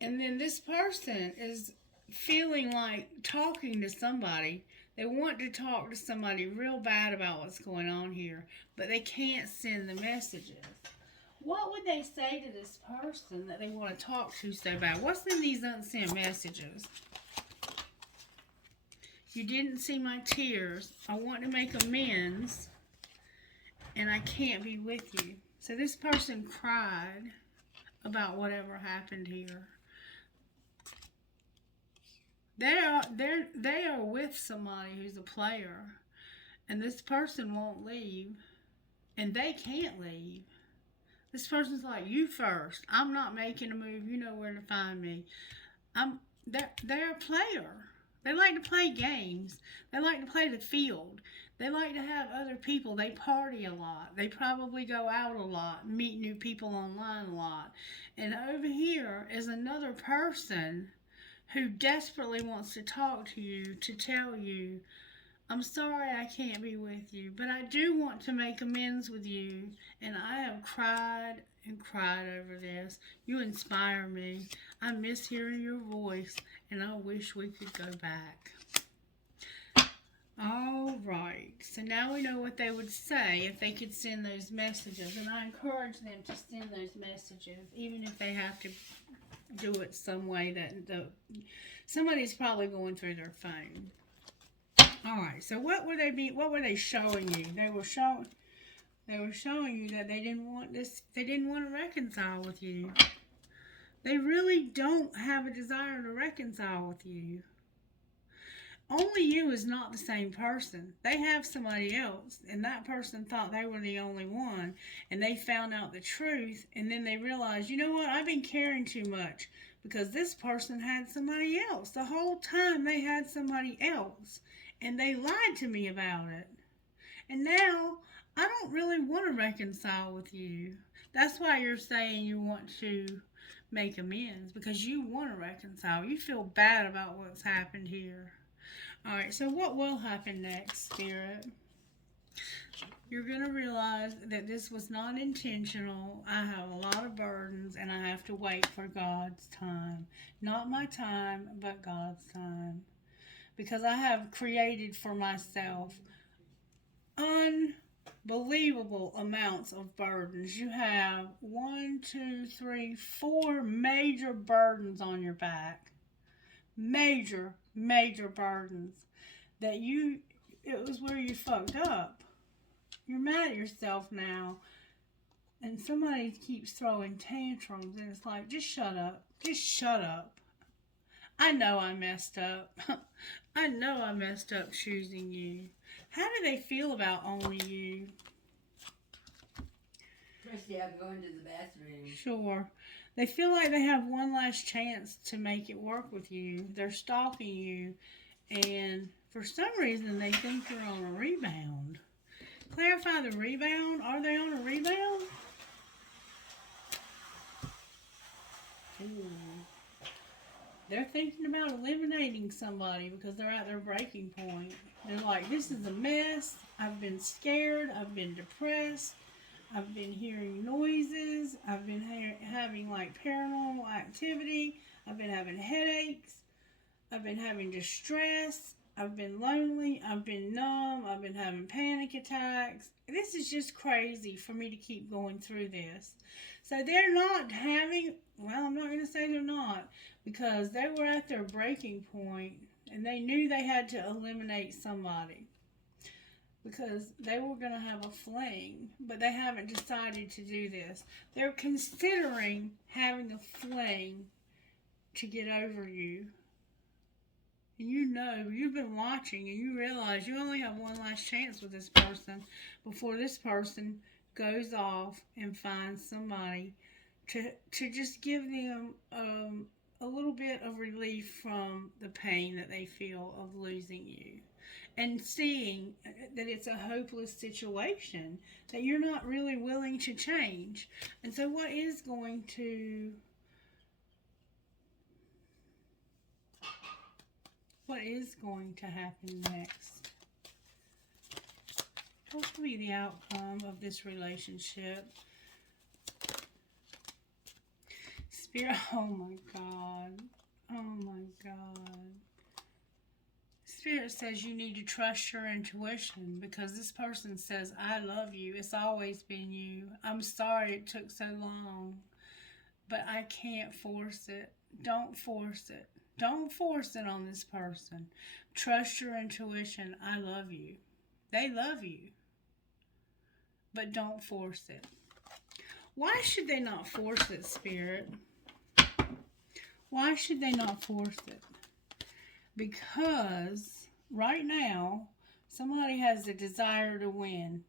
And then this person is feeling like talking to somebody. They want to talk to somebody real bad about what's going on here, but they can't send the messages. What would they say to this person that they want to talk to so bad? What's in these unsent messages? You didn't see my tears. I want to make amends, and I can't be with you. So this person cried about whatever happened here. They are with somebody who's a player, and this person won't leave, and they can't leave. This person's like, you first. I'm not making a move. You know where to find me. They're a player. They like to play games. They like to play the field. They like to have other people. They party a lot. They probably go out a lot, meet new people online a lot. And over here is another person who desperately wants to talk to you, to tell you, I'm sorry I can't be with you, but I do want to make amends with you, and I have cried and cried over this. You inspire me. I miss hearing your voice, and I wish we could go back. All right, so now we know what they would say if they could send those messages, and I encourage them to send those messages, even if they have to do it some way that somebody's probably going through their phone. All right. So what were they showing you? They were showing you that they didn't want this. They didn't want to reconcile with you. They really don't have a desire to reconcile with you. Only you is not the same person. They have somebody else, and that person thought they were the only one, and they found out the truth, and then they realized, you know what, I've been caring too much because this person had somebody else. The whole time they had somebody else, and they lied to me about it. And now I don't really want to reconcile with you. That's why you're saying you want to make amends, because you want to reconcile. You feel bad about what's happened here. Alright, so what will happen next, Spirit? You're going to realize that this was not intentional. I have a lot of burdens, and I have to wait for God's time. Not my time, but God's time. Because I have created for myself unbelievable amounts of burdens. You have 4 major burdens on your back. Major burdens that it was where you fucked up. You're mad at yourself now, and somebody keeps throwing tantrums, and it's like, just shut up. I know I messed up. I know I messed up choosing you. How do they feel about only you? Christy, I'm going to the bathroom. Sure. They feel like they have one last chance to make it work with you. They're stalking you, and for some reason they think you're on a rebound. Clarify the rebound. Are they on a rebound? Ooh. They're thinking about eliminating somebody because they're at their breaking point. They're like, this is a mess. I've been scared. I've been depressed. I've been hearing noises. I've been having like paranormal activity. I've been having headaches. I've been having distress. I've been lonely. I've been numb. I've been having panic attacks. This is just crazy for me to keep going through this. So they're not having, well, I'm not going to say they're not, because they were at their breaking point and they knew they had to eliminate somebody, because they were going to have a fling, but they haven't decided to do this. They're considering having a fling to get over you. And you know, you've been watching and you realize you only have one last chance with this person before this person goes off and finds somebody to just give them a little bit of relief from the pain that they feel of losing you. And seeing that it's a hopeless situation, that you're not really willing to change. And so what is going to happen next? What will be the outcome of this relationship? Spirit, oh my God. Spirit says you need to trust your intuition because this person says, I love you. It's always been you. I'm sorry it took so long, but I can't force it. Don't force it. Don't force it on this person. Trust your intuition. I love you. They love you, but don't force it. Why should they not force it, Spirit? Why should they not force it? Because right now, somebody has a desire to win.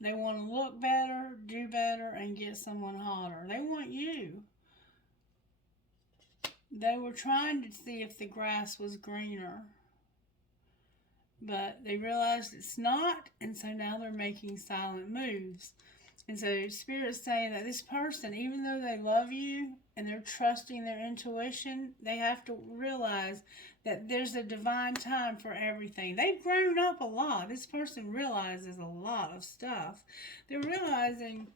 They want to look better, do better, and get someone hotter. They want you. They were trying to see if the grass was greener, but they realized it's not, and so now they're making silent moves. And so Spirit's saying that this person, even though they love you and they're trusting their intuition, they have to realize that there's a divine time for everything. They've grown up a lot. This person realizes a lot of stuff. They're realizing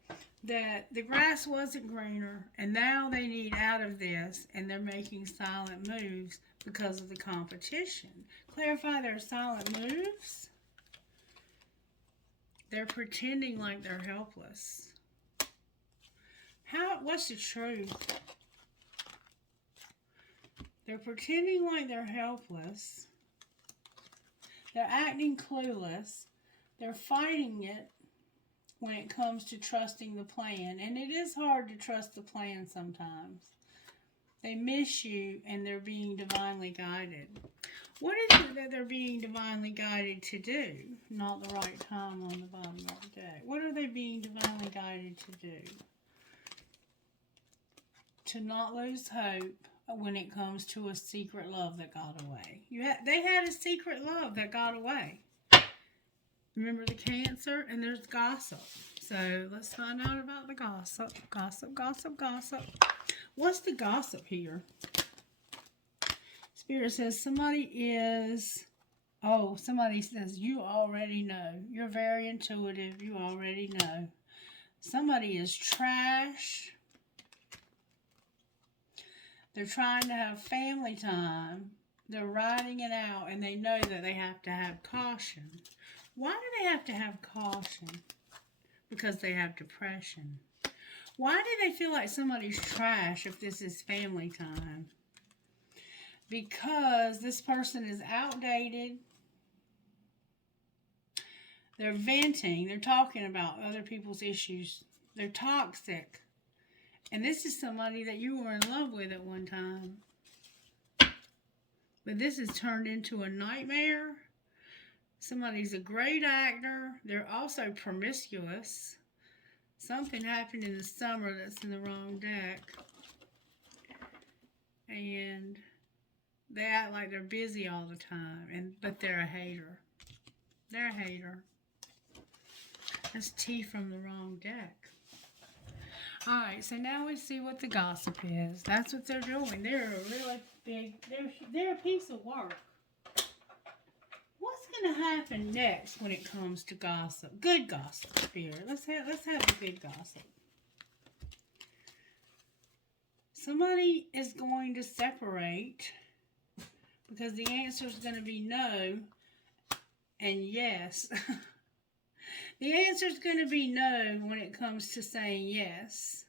that the grass wasn't greener, and now they need out of this, and they're making silent moves because of the competition. Clarify their silent moves. They're pretending like they're helpless. What's the truth? They're pretending like they're helpless. They're acting clueless. They're fighting it when it comes to trusting the plan. And it is hard to trust the plan sometimes. They miss you and they're being divinely guided. What is it that they're being divinely guided to do? Not the right time on the bottom of the deck. What are they being divinely guided to do? To not lose hope when it comes to a secret love that got away. They had a secret love that got away. Remember the Cancer? And there's gossip. So let's find out about the gossip. Gossip, gossip, gossip. What's the gossip here? Spirit says somebody says you already know. You're very intuitive. You already know. Somebody is trash. They're trying to have family time. They're riding it out, and they know that they have to have caution. Why do they have to have caution? Because they have depression. Why do they feel like somebody's trash if this is family time? Because this person is outdated. They're venting. They're talking about other people's issues. They're toxic. And this is somebody that you were in love with at one time. But this has turned into a nightmare. Somebody's a great actor. They're also promiscuous. Something happened in the summer that's in the wrong deck. And they act like they're busy all the time. But they're a hater. They're a hater. That's T from the wrong deck. Alright, so now we see what the gossip is. That's what they're doing. They're a really big, they're a piece of work. What's going to happen next when it comes to gossip? Good gossip, Spirit. Let's have the good gossip. Somebody is going to separate because the answer is going to be no and yes. The answer is going to be no when it comes to saying yes.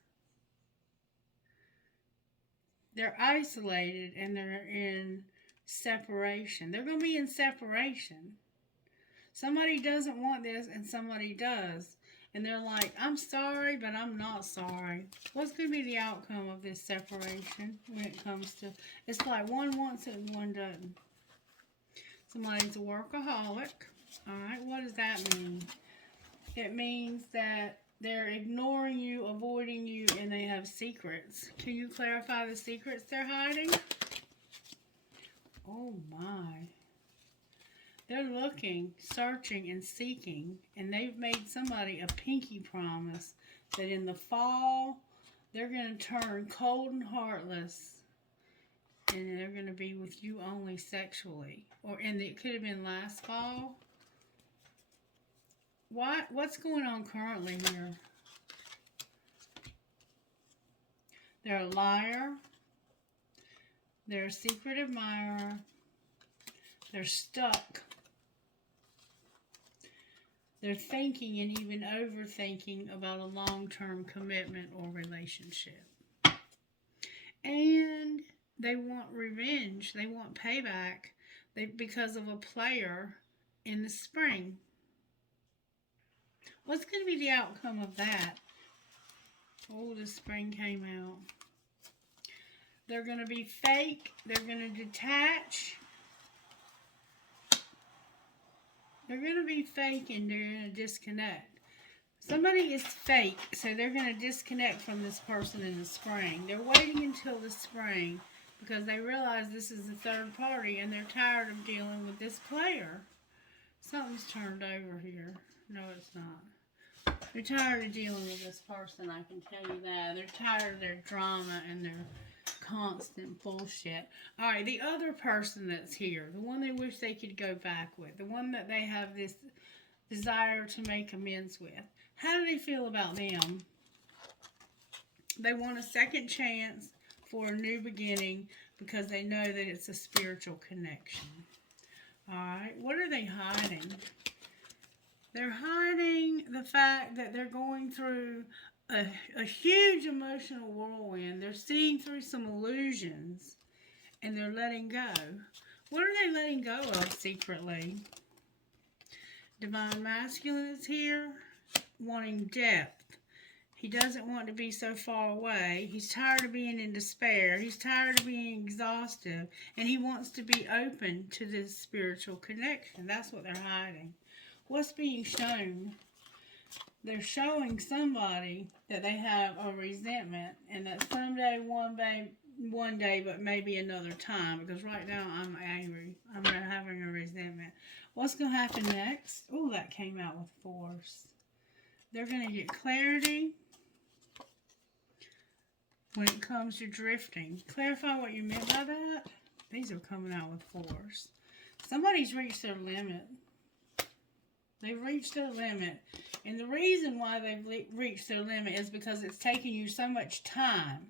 They're isolated and they're in separation. They're going to be in separation. Somebody doesn't want this and somebody does. And they're like, I'm sorry, but I'm not sorry. What's going to be the outcome of this separation when it comes to... It's like one wants it and one doesn't. Somebody's a workaholic. Alright, what does that mean? It means that they're ignoring you, avoiding you, and they have secrets. Can you clarify the secrets they're hiding? Oh my. They're looking, searching, and seeking, and they've made somebody a pinky promise that in the fall, they're going to turn cold and heartless, and they're going to be with you only sexually. And it could have been last fall. What's going on currently here? They're a liar. They're a secret admirer. They're stuck. They're thinking and even overthinking about a long-term commitment or relationship. And they want revenge. They want payback because of a player in the spring. What's going to be the outcome of that? Oh, the spring came out. They're going to be fake. They're going to detach. They're going to be fake and they're going to disconnect. Somebody is fake, so they're going to disconnect from this person in the spring. They're waiting until the spring because they realize this is a third party and they're tired of dealing with this player. Something's turned over here. No, it's not. They're tired of dealing with this person, I can tell you that. They're tired of their drama and their constant bullshit. Alright, the other person that's here, the one they wish they could go back with, the one that they have this desire to make amends with. How do they feel about them? They want a second chance for a new beginning because they know that it's a spiritual connection. Alright, what are they hiding? They're hiding the fact that they're going through a huge emotional whirlwind. They're seeing through some illusions and they're letting go. What are they letting go of secretly? Divine Masculine is here, wanting depth. He doesn't want to be so far away. He's tired of being in despair. He's tired of being exhausted. And he wants to be open to this spiritual connection. That's what they're hiding. What's being shown? They're showing somebody that they have a resentment. And that someday, one day, but maybe another time. Because right now I'm angry. I'm having a resentment. What's going to happen next? Oh, that came out with force. They're going to get clarity when it comes to drifting. Clarify what you meant by that. These are coming out with force. Somebody's reached their limit. They've reached their limit. And the reason why they've reached their limit is because it's taken you so much time.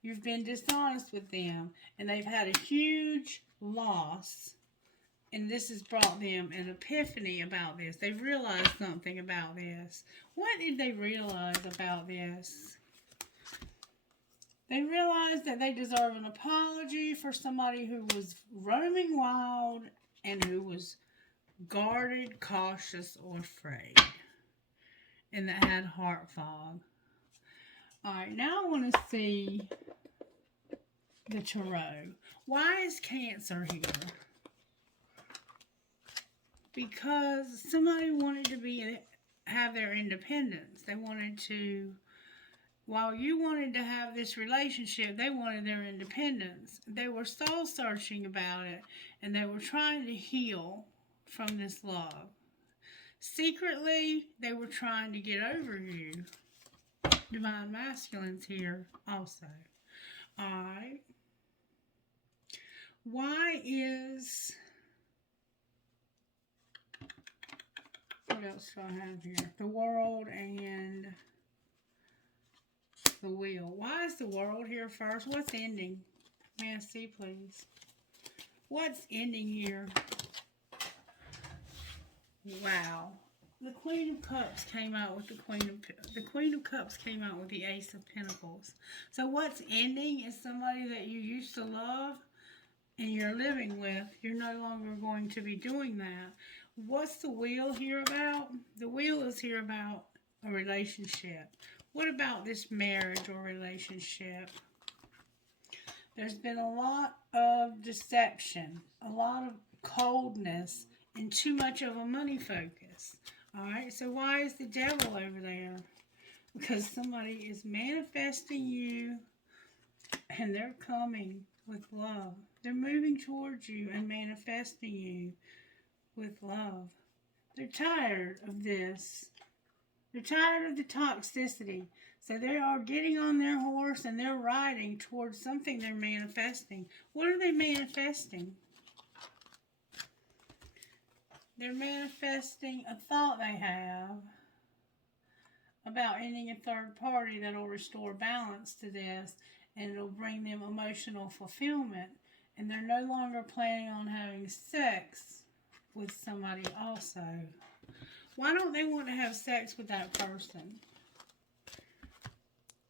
You've been dishonest with them. And they've had a huge loss. And this has brought them an epiphany about this. They've realized something about this. What did they realize about this? They realized that they deserve an apology for somebody who was roaming wild and who was guarded, cautious, or afraid. And that had heart fog. Alright, now I want to see the tarot. Why is Cancer here? Because somebody wanted to have their independence. They wanted to, while you wanted to have this relationship, they wanted their independence. They were soul searching about it, and they were trying to heal from this love. Secretly, they were trying to get over you. Divine Masculine's here also. Alright. Why is... What else do I have here? The World and the Wheel. Why is the World here first? What's ending? May I see, please? What's ending here? Wow. The Queen of Cups came out with the Queen of Cups came out with the Ace of Pentacles. So what's ending is somebody that you used to love and you're living with. You're no longer going to be doing that. What's the Wheel here about? The Wheel is here about a relationship. What about this marriage or relationship? There's been a lot of deception, a lot of coldness, and too much of a money focus. Alright, so why is the Devil over there? Because somebody is manifesting you and they're coming with love. They're moving towards you and manifesting you with love. They're tired of this. They're tired of the toxicity. So they are getting on their horse and they're riding towards something they're manifesting. What are they manifesting? They're manifesting a thought they have about ending a third party that will restore balance to this and it'll bring them emotional fulfillment. and they're no longer planning on having sex with somebody also. Why don't they want to have sex with that person?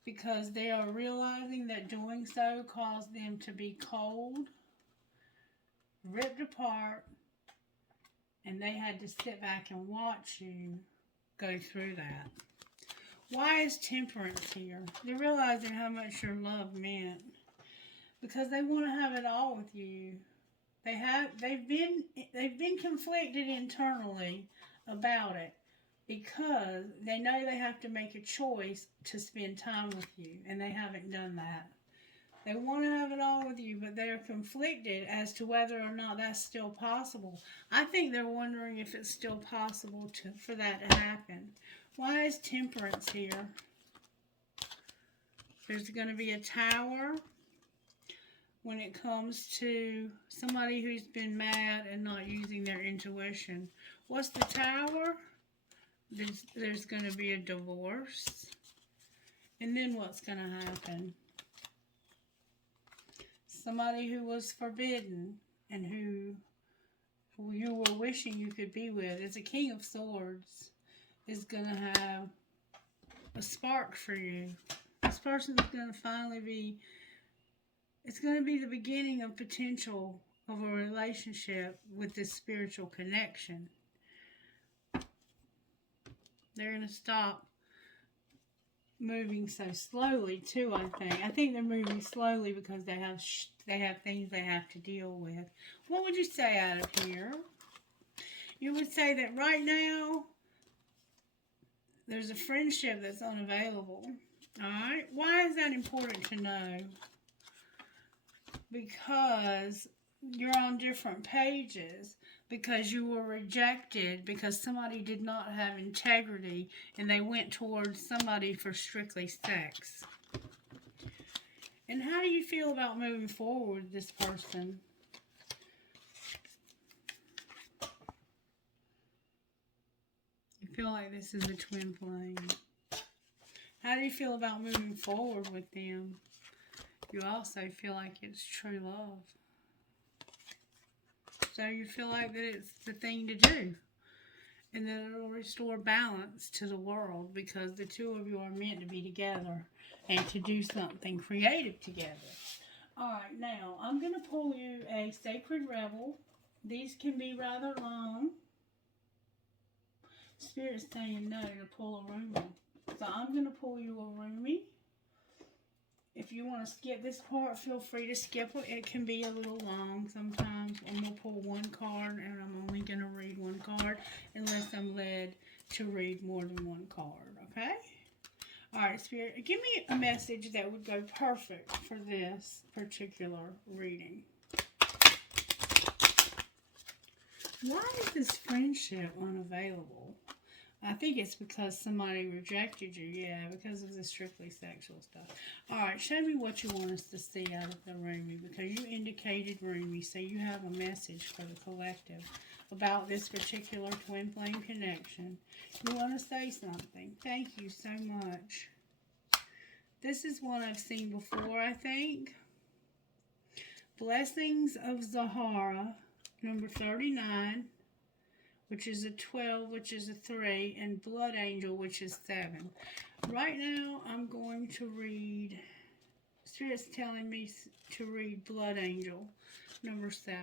Because they are realizing that doing so caused them to be cold, ripped apart, and they had to sit back and watch you go through that. Why is temperance here? They're realizing how much your love meant. Because they want to have it all with you. They've been conflicted internally about it because they know they have to make a choice to spend time with you, and they haven't done that. They want to have it all with you, but they're conflicted as to whether or not that's still possible. I think they're wondering if it's still possible for that to happen. Why is temperance here? There's going to be a tower when it comes to somebody who's been mad and not using their intuition. What's the tower? There's going to be a divorce. And then what's going to happen? Somebody who was forbidden and who you were wishing you could be with, as a King of Swords, is going to have a spark for you. This person is going to finally be, it's going to be the beginning of potential of a relationship with this spiritual connection. They're going to stop moving so slowly too, I think. I think they're moving slowly because they have things they have to deal with. What would you say out of here? You would say that right now there's a friendship that's unavailable. Alright? Why is that important to know? Because you're on different pages. Because you were rejected. Because somebody did not have integrity. And they went towards somebody for strictly sex. And how do you feel about moving forward with this person? You feel like this is a twin flame. How do you feel about moving forward with them? You also feel like it's true love. So you feel like that it's the thing to do. And that it'll restore balance to the world because the two of you are meant to be together and to do something creative together. Alright, now I'm going to pull you a Sacred Rebel. These can be rather long. Spirit's saying no to pull a roomie. So I'm going to pull you a roomie. If you want to skip this part, feel free to skip it. It can be a little long sometimes. I'm going to pull one card, and I'm only going to read one card unless I'm led to read more than one card, okay? Alright, Spirit, give me a message that would go perfect for this particular reading. Why is this friendship unavailable? I think it's because somebody rejected you. Yeah, because of the strictly sexual stuff. Alright, show me what you want us to see out of the roomie. Because you indicated roomie, so you have a message for the collective about this particular twin flame connection. You want to say something. Thank you so much. This is one I've seen before, I think. Blessings of Zahara, number 39. Which is a 12, which is a 3, and Blood Angel, which is 7. Right now, I'm going to read, Spirit's telling me to read Blood Angel, number 7.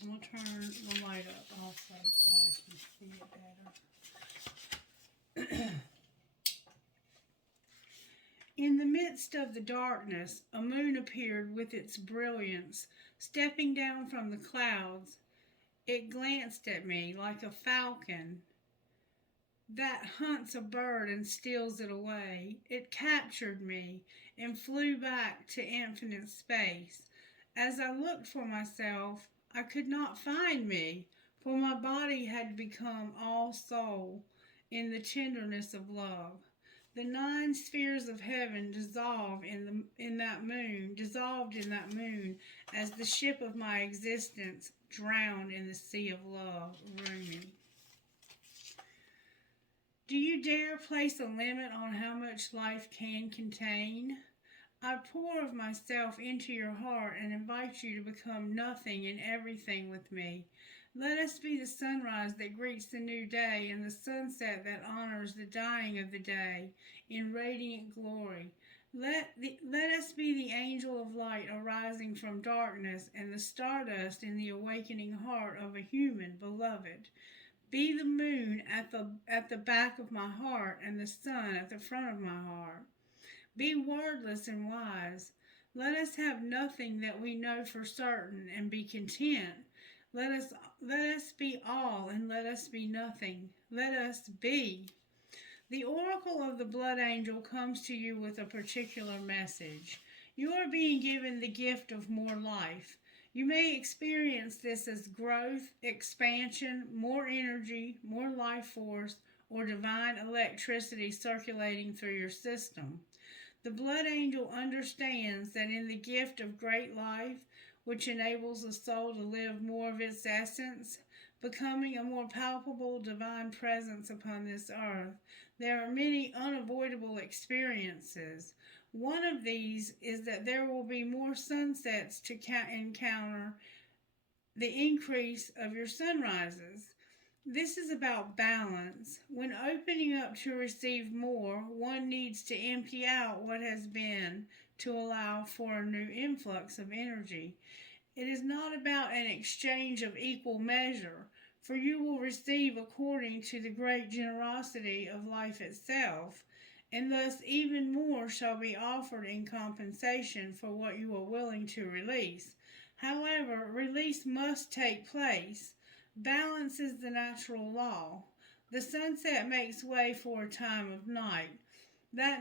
I'm going to turn the light up also so I can see it better. In the midst of the darkness, a moon appeared with its brilliance. Stepping down from the clouds, it glanced at me like a falcon that hunts a bird and steals it away. It captured me and flew back to infinite space. As I looked for myself, I could not find me, for my body had become all soul in the tenderness of love. The 9 spheres of heaven dissolved in that moon, as the ship of my existence drowned in the sea of love, roaming. Do you dare place a limit on how much life can contain? I pour of myself into your heart and invite you to become nothing and everything with me. Let us be the sunrise that greets the new day and the sunset that honors the dying of the day in radiant glory. Let us be the angel of light arising from darkness and the stardust in the awakening heart of a human beloved. Be the moon at the back of my heart and the sun at the front of my heart. Be wordless and wise. Let us have nothing that we know for certain and be content. Let us let us be all and let us be nothing. Let us be. The oracle of the blood angel comes to you with a particular message. You are being given the gift of more life. You may experience this as growth, expansion, more energy, more life force, or divine electricity circulating through your system. The blood angel understands that in the gift of great life, which enables the soul to live more of its essence, becoming a more palpable divine presence upon this earth, there are many unavoidable experiences. One of these is that there will be more sunsets to encounter the increase of your sunrises. This is about balance. When opening up to receive more, one needs to empty out what has been to allow for a new influx of energy. It is not about an exchange of equal measure, for you will receive according to the great generosity of life itself, and thus even more shall be offered in compensation for what you are willing to release. However, release must take place. Balance is the natural law. The sunset makes way for a time of night. That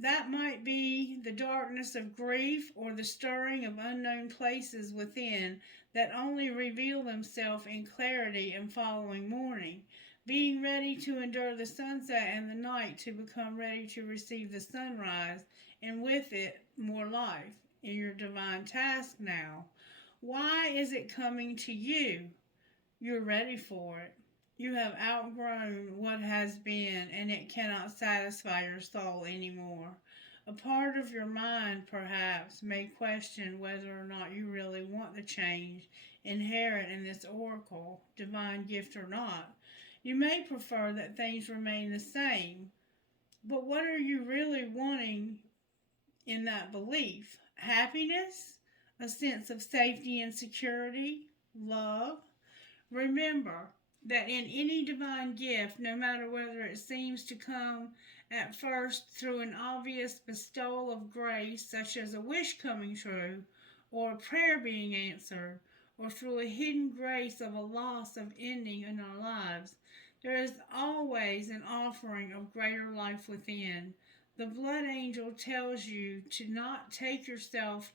that might be the darkness of grief or the stirring of unknown places within that only reveal themselves in clarity and following morning. Being ready to endure the sunset and the night to become ready to receive the sunrise and with it more life in your divine task now. Why is it coming to you? You're ready for it. You have outgrown what has been, and it cannot satisfy your soul anymore. A part of your mind, perhaps, may question whether or not you really want the change inherent in this oracle, divine gift or not. You may prefer that things remain the same, but what are you really wanting in that belief? Happiness? A sense of safety and security? Love? Remember that in any divine gift, no matter whether it seems to come at first through an obvious bestowal of grace, such as a wish coming true, or a prayer being answered, or through a hidden grace of a loss of ending in our lives, there is always an offering of greater life within. The blood angel tells you to not make yourself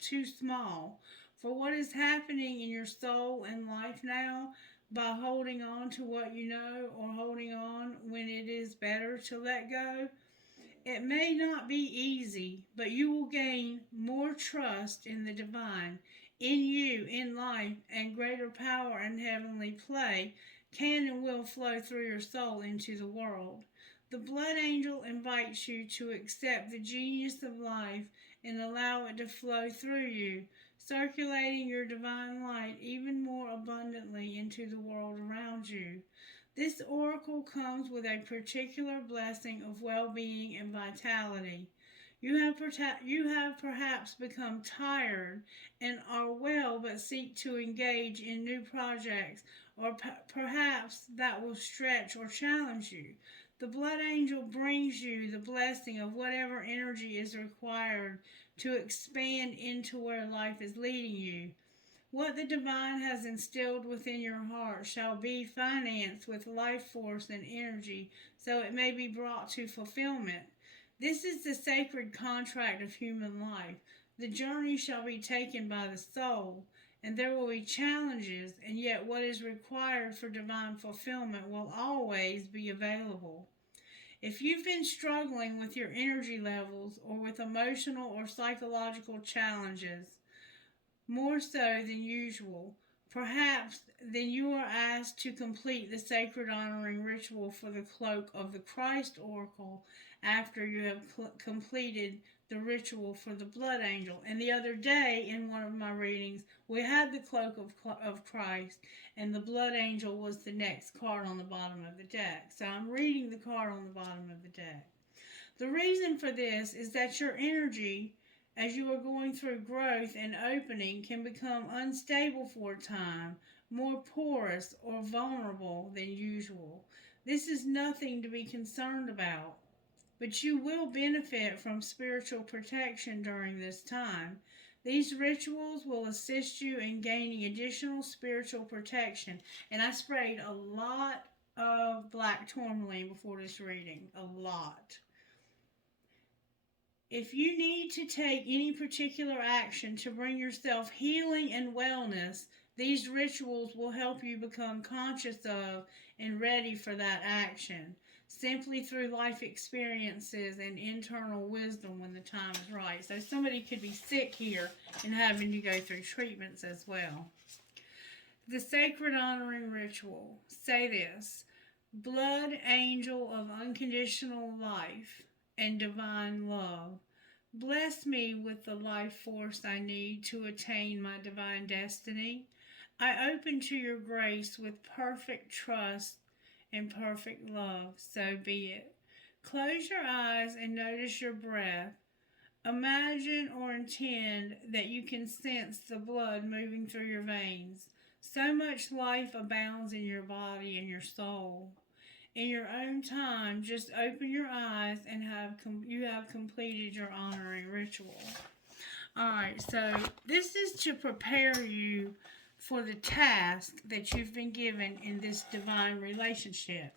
too small for what is happening in your soul and life now by holding on to what you know or holding on when it is better to let go. It may not be easy, but you will gain more trust in the divine, in you, in life, and greater power and heavenly play can and will flow through your soul into the world. The blood angel invites you to accept the genius of life and allow it to flow through you, circulating your divine light even more abundantly into the world around you. This oracle comes with a particular blessing of well-being and vitality. You have perhaps become tired and are well but seek to engage in new projects or perhaps that will stretch or challenge you. The blood angel brings you the blessing of whatever energy is required to expand into where life is leading you. What the divine has instilled within your heart shall be financed with life force and energy so it may be brought to fulfillment. This is the sacred contract of human life. The journey shall be taken by the soul, and there will be challenges, and yet what is required for divine fulfillment will always be available. If you've been struggling with your energy levels or with emotional or psychological challenges, more so than usual, Perhaps then you are asked to complete the sacred honoring ritual for the cloak of the Christ oracle after you have completed the ritual for the blood angel. And the other day in one of my readings, we had the cloak of Christ, and the blood angel was the next card on the bottom of the deck. So I'm reading the card on the bottom of the deck. The reason for this is that your energy, as you are going through growth and opening, can become unstable for a time, more porous or vulnerable than usual. This is nothing to be concerned about, but you will benefit from spiritual protection during this time. These rituals will assist you in gaining additional spiritual protection. And I sprayed a lot of black tourmaline before this reading. A lot. If you need to take any particular action to bring yourself healing and wellness, these rituals will help you become conscious of and ready for that action, simply through life experiences and internal wisdom when the time is right. So somebody could be sick here and having to go through treatments as well. The sacred honoring ritual. Say this: Blood angel of unconditional life and divine love, bless me with the life force I need to attain my divine destiny. I open to your grace with perfect trust and perfect love, so be it. Close your eyes and notice your breath. Imagine or intend that you can sense the blood moving through your veins. So much life abounds in your body and your soul. In your own time, just open your eyes and you have completed your honoring ritual. Alright, so this is to prepare you for the task that you've been given in this divine relationship.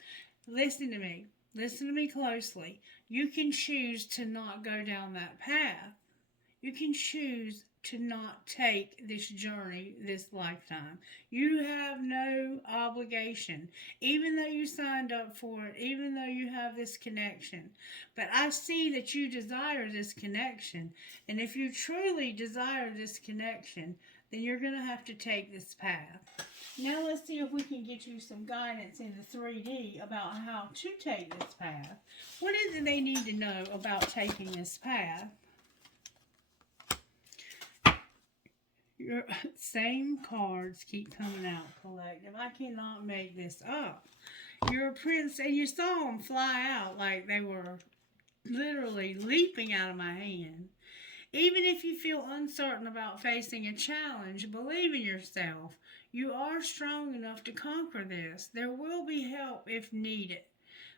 Listen to me. Listen to me closely. You can choose to not go down that path. You can choose to not take this journey this lifetime. You have no obligation, even though you signed up for it, even though you have this connection. But I see that you desire this connection, and if you truly desire this connection, then you're going to have to take this path. Now let's see if we can get you some guidance in the 3D about how to take this path. What is it they need to know about taking this path? Your same cards keep coming out, collective. I cannot make this up. You're a prince, and you saw them fly out like they were literally leaping out of my hand. Even if you feel uncertain about facing a challenge, believe in yourself. You are strong enough to conquer this. There will be help if needed,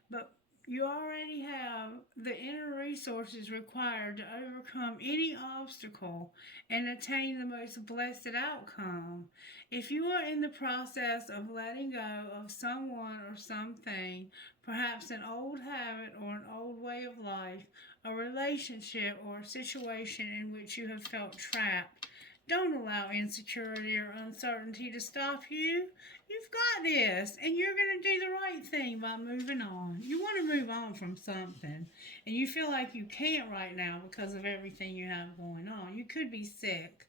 but you already have the inner resources required to overcome any obstacle and attain the most blessed outcome. If you are in the process of letting go of someone or something, perhaps an old habit or an old way of life, a relationship or a situation in which you have felt trapped, don't allow insecurity or uncertainty to stop you. You've got this, and you're going to do the right thing by moving on. You want to move on from something, and you feel like you can't right now because of everything you have going on. You could be sick.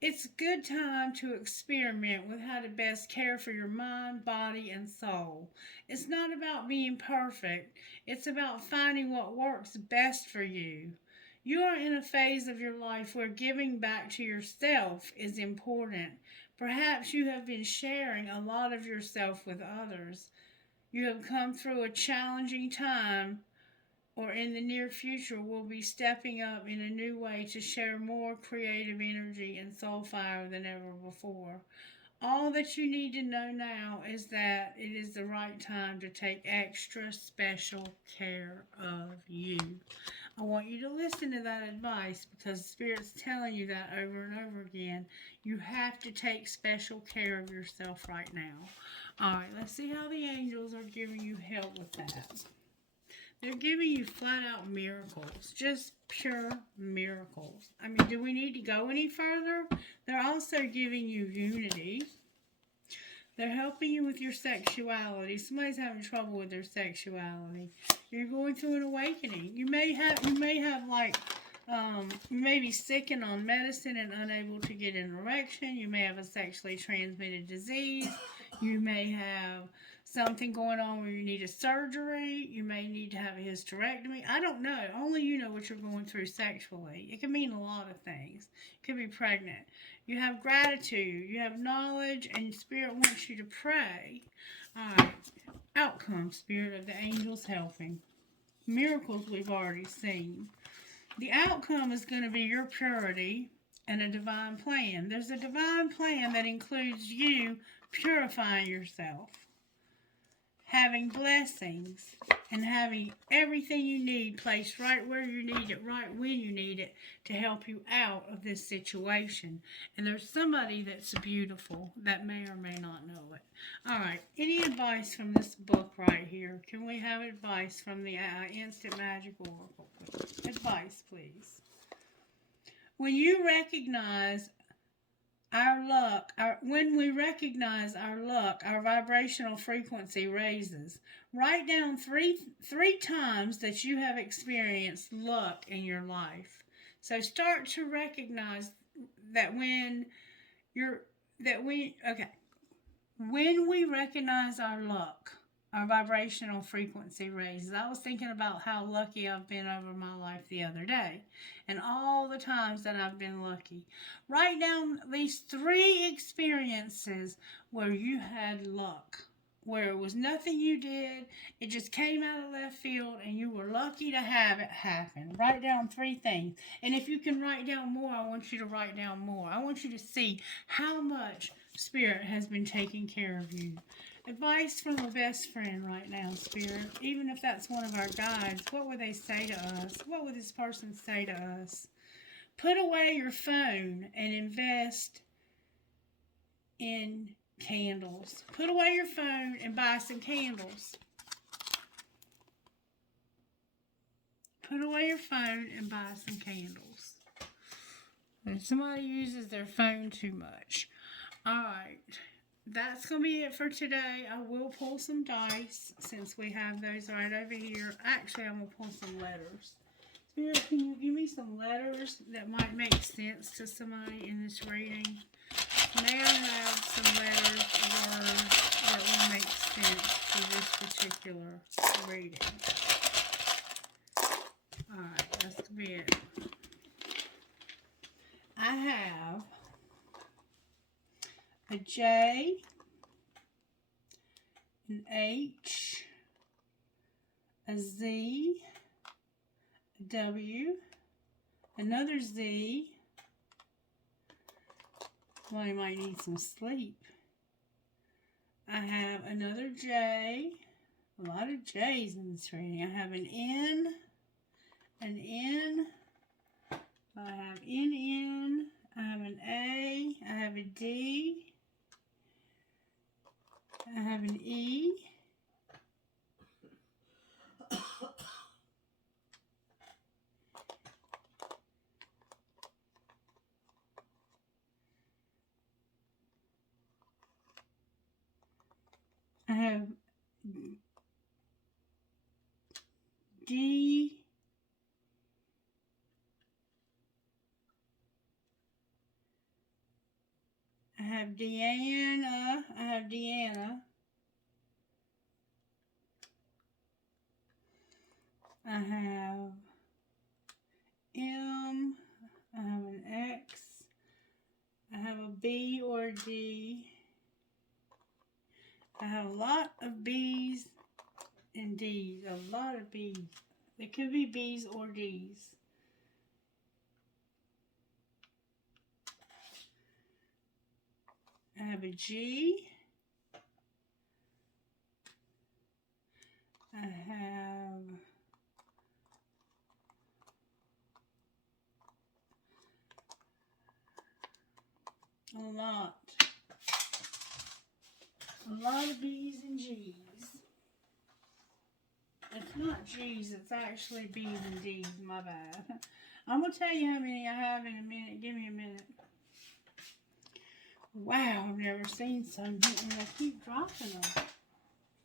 It's a good time to experiment with how to best care for your mind, body, and soul. It's not about being perfect. It's about finding what works best for you. You are in a phase of your life where giving back to yourself is important. Perhaps you have been sharing a lot of yourself with others. You have come through a challenging time, or in the near future will be stepping up in a new way to share more creative energy and soul fire than ever before. All that you need to know now is that it is the right time to take extra special care of you. I want you to listen to that advice because Spirit's telling you that over and over again. You have to take special care of yourself right now. Alright, let's see how the angels are giving you help with that. They're giving you flat out miracles. Just pure miracles. I mean, do we need to go any further? They're also giving you unity. They're helping you with your sexuality. Somebody's having trouble with their sexuality. You're going through an awakening. You may have like You may be sick and on medicine and unable to get an erection. You may have a sexually transmitted disease. You may have something going on where you need a surgery. You may need to have a hysterectomy. I don't know. Only you know what you're going through sexually. It can mean a lot of things. You could be pregnant. You have gratitude. You have knowledge, and Spirit wants you to pray. All right. Outcome, Spirit of the angels helping. Miracles we've already seen. The outcome is going to be your purity and a divine plan. There's a divine plan that includes you purifying yourself, having blessings, and having everything you need placed right where you need it, right when you need it, to help you out of this situation. And there's somebody that's beautiful that may or may not know it. All right, any advice from this book right here? Can we have advice from the Instant Magic Oracle? Advice, please. When you recognize when we recognize our luck, our vibrational frequency raises. Write down three times that you have experienced luck in your life. So start to recognize that when we recognize our luck, our vibrational frequency raises. I was thinking about how lucky I've been over my life the other day and all the times that I've been lucky. Write down these 3 experiences where you had luck, where it was nothing you did, it just came out of left field and you were lucky to have it happen. Write down 3 things. And if you can write down more, I want you to write down more. I want you to see how much Spirit has been taking care of you. Advice from a best friend right now, Spirit. Even if that's one of our guides, what would they say to us? What would this person say to us? Put away your phone and invest in candles. Put away your phone and buy some candles. Put away your phone and buy some candles. When somebody uses their phone too much. All right. That's going to be it for today. I will pull some dice since we have those right over here. Actually, I'm going to pull some letters. Spirit, can you give me some letters that might make sense to somebody in this reading? May I have some letters or words that will make sense for this particular reading? Alright, that's going to be it. I have a J, an H, a Z, a W, another Z. Well, you might need some sleep. I have another J, a lot of J's in this reading. I have an N, I have NN, I have an A, I have a D, I have an E, I have D, I have Deanna, I have Deanna, I have M, I have an X, I have a B or D, I have a lot of B's and D's, a lot of B's. It could be B's or D's. I have a G. I have a lot of B's and G's. It's not G's, it's actually B's and D's, my bad. I'm going to tell you how many I have in a minute. Give me a minute. Wow, I've never seen so many, and I keep dropping them.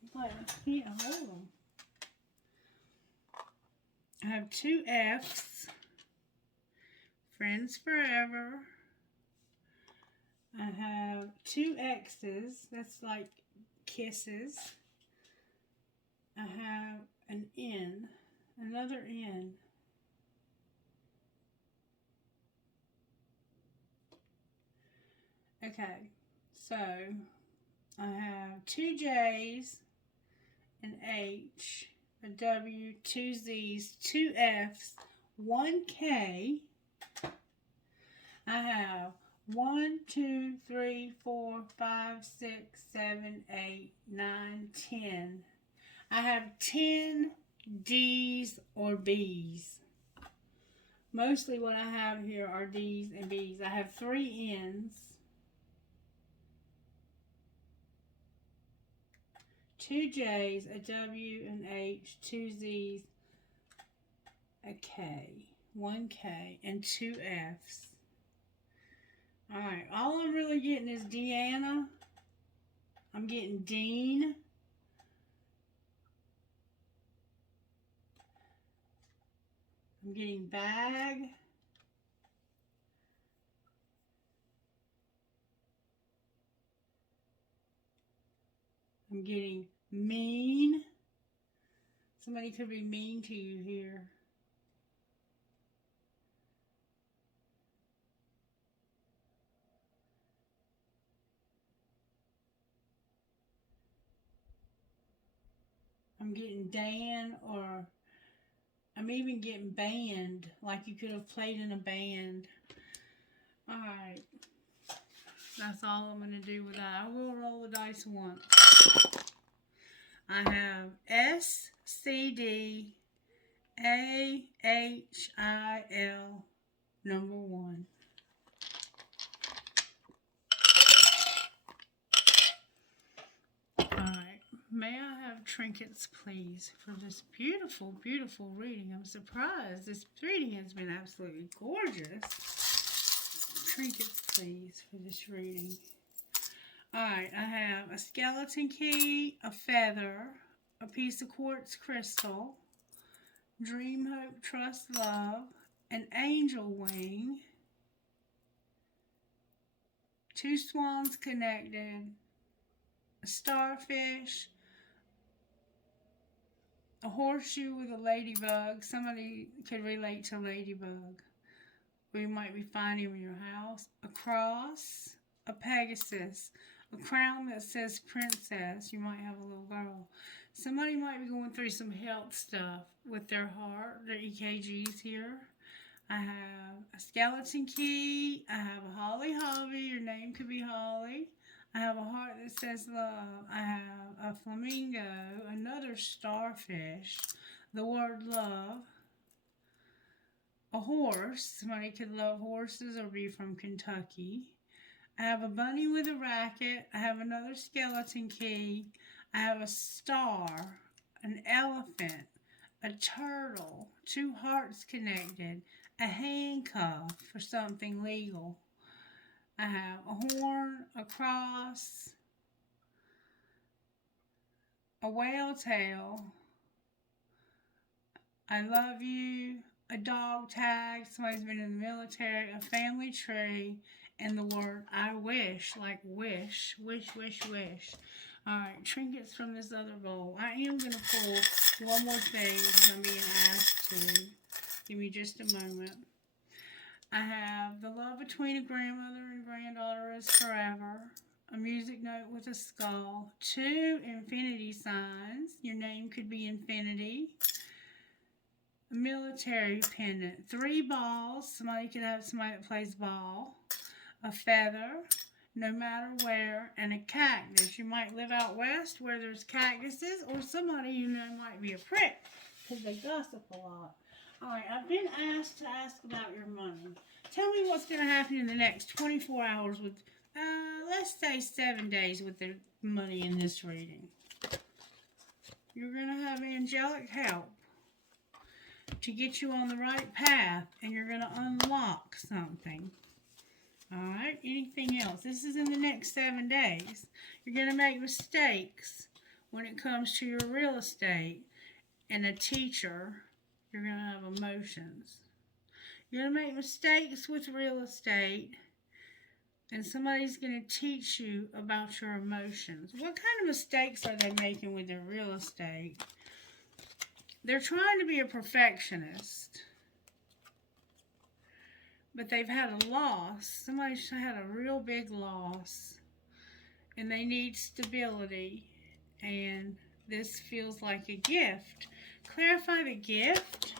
It's like I can't hold them. I have 2 F's. friends forever. I have 2 X's. That's like kisses. I have an N. Another N. Okay, so I have 2 J's, an H, a W, 2 Z's, 2 F's, 1 K. I have 1, 2, 3, 4, 5, 6, 7, 8, 9, 10. I have 10 D's or B's. Mostly what I have here are D's and B's. I have 3 N's, 2 J's, a W, an H, 2 Z's, a K, 1 K, and 2 F's. Alright, all I'm really getting is Deanna. I'm getting Dean. I'm getting bag. I'm getting mean. Somebody could be mean to you here. I'm getting Dan, or I'm even getting band, like you could have played in a band. Alright, that's all I'm going to do with that. I will roll the dice once. I have S, C, D, A, H, I, L, number 1. Alright, may I have trinkets, please, for this beautiful, beautiful reading? I'm surprised. This reading has been absolutely gorgeous. Trinkets, please, for this reading. Alright, I have a skeleton key, a feather, a piece of quartz crystal, dream, hope, trust, love, an angel wing, 2 swans connected, a starfish, a horseshoe with a ladybug. Somebody could relate to ladybug. We might be finding in your house. A cross, a pegasus, a crown that says princess. You might have a little girl. Somebody might be going through some health stuff with their heart, their EKGs here. I have a skeleton key. I have a Holly Hobby. Your name could be Holly. I have a heart that says love. I have a flamingo, another starfish, the word love, a horse. Somebody could love horses or be from Kentucky. I have a bunny with a racket. I have another skeleton key. I have a star, an elephant, a turtle, 2 hearts connected, a handcuff for something legal. I have a horn, a cross, a whale tail, I love you, a dog tag, somebody's been in the military, a family tree, and the word I wish, like wish, wish, wish, wish. Alright, trinkets from this other bowl. I am going to pull one more thing because I'm being asked to. Give me just a moment. I have the love between a grandmother and granddaughter is forever. A music note with a skull. 2 infinity signs. Your name could be Infinity. A military pendant. 3 balls. Somebody could have somebody that plays ball. A feather. No matter where. And a cactus. You might live out west where there's cactuses. Or somebody you know might be a prick because they gossip a lot. Alright, I've been asked to ask about your money. Tell me what's going to happen in the next 24 hours with, let's say 7 days with the money in this reading. You're going to have angelic help to get you on the right path, and you're going to unlock something. Alright, anything else? This is in the next 7 days. You're going to make mistakes when it comes to your real estate and a teacher. You're going to have emotions. You're going to make mistakes with real estate. And somebody's going to teach you about your emotions. What kind of mistakes are they making with their real estate? They're trying to be a perfectionist. But they've had a loss. Somebody's had a real big loss. And they need stability. And this feels like a gift. Clarify the gift.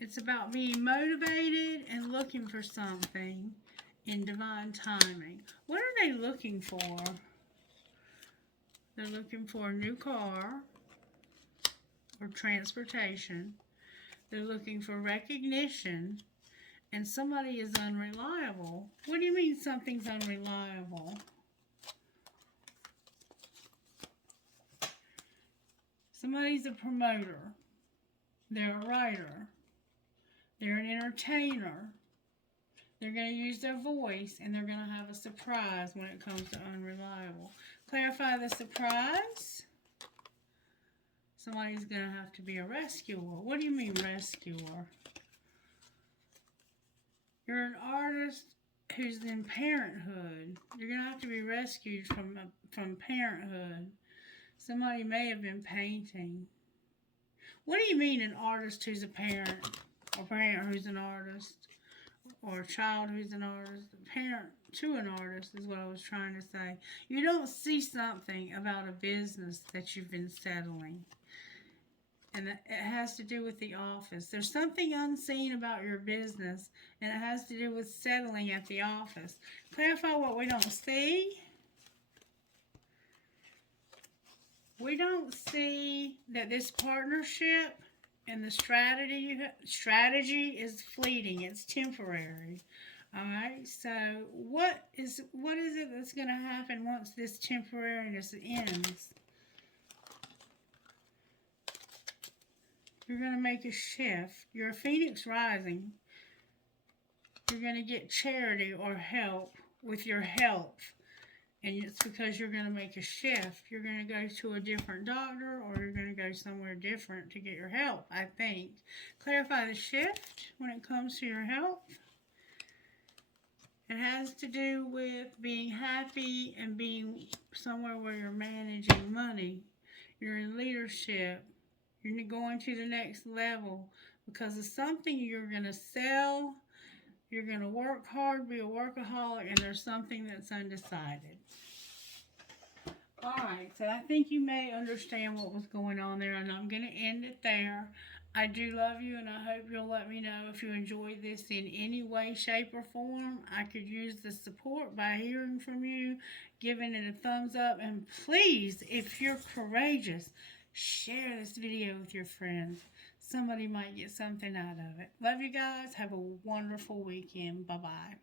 It's about being motivated and looking for something in divine timing. What are they looking for? They're looking for a new car or transportation. They're looking for recognition. And somebody is unreliable. What do you mean something's unreliable? Somebody's a promoter. They're a writer. They're an entertainer. They're going to use their voice, and they're going to have a surprise when it comes to unreliable. Clarify the surprise. Somebody's going to have to be a rescuer. What do you mean rescuer? You're an artist who's in parenthood. You're going to have to be rescued from parenthood. Somebody may have been painting. What do you mean an artist who's a parent? Or parent who's an artist? Or a child who's an artist? A parent to an artist is what I was trying to say. You don't see something about a business that you've been settling. And it has to do with the office. There's something unseen about your business, and it has to do with settling at the office. Clarify what we don't see. We don't see that this partnership and the strategy is fleeting. It's temporary. All right. So what is it that's going to happen once this temporariness ends? You're going to make a shift. You're a phoenix rising. You're going to get charity or help with your health. And it's because you're going to make a shift. You're going to go to a different doctor, or you're going to go somewhere different to get your help, I think. Clarify the shift when it comes to your health. It has to do with being happy and being somewhere where you're managing money. You're in leadership. You're going to the next level because of something you're going to sell. You're going to work hard, be a workaholic, and there's something that's undecided. All right, so I think you may understand what was going on there, and I'm going to end it there. I do love you, and I hope you'll let me know if you enjoyed this in any way, shape, or form. I could use the support by hearing from you, giving it a thumbs up, and please, if you're courageous, share this video with your friends. Somebody might get something out of it. Love you guys. Have a wonderful weekend. Bye-bye.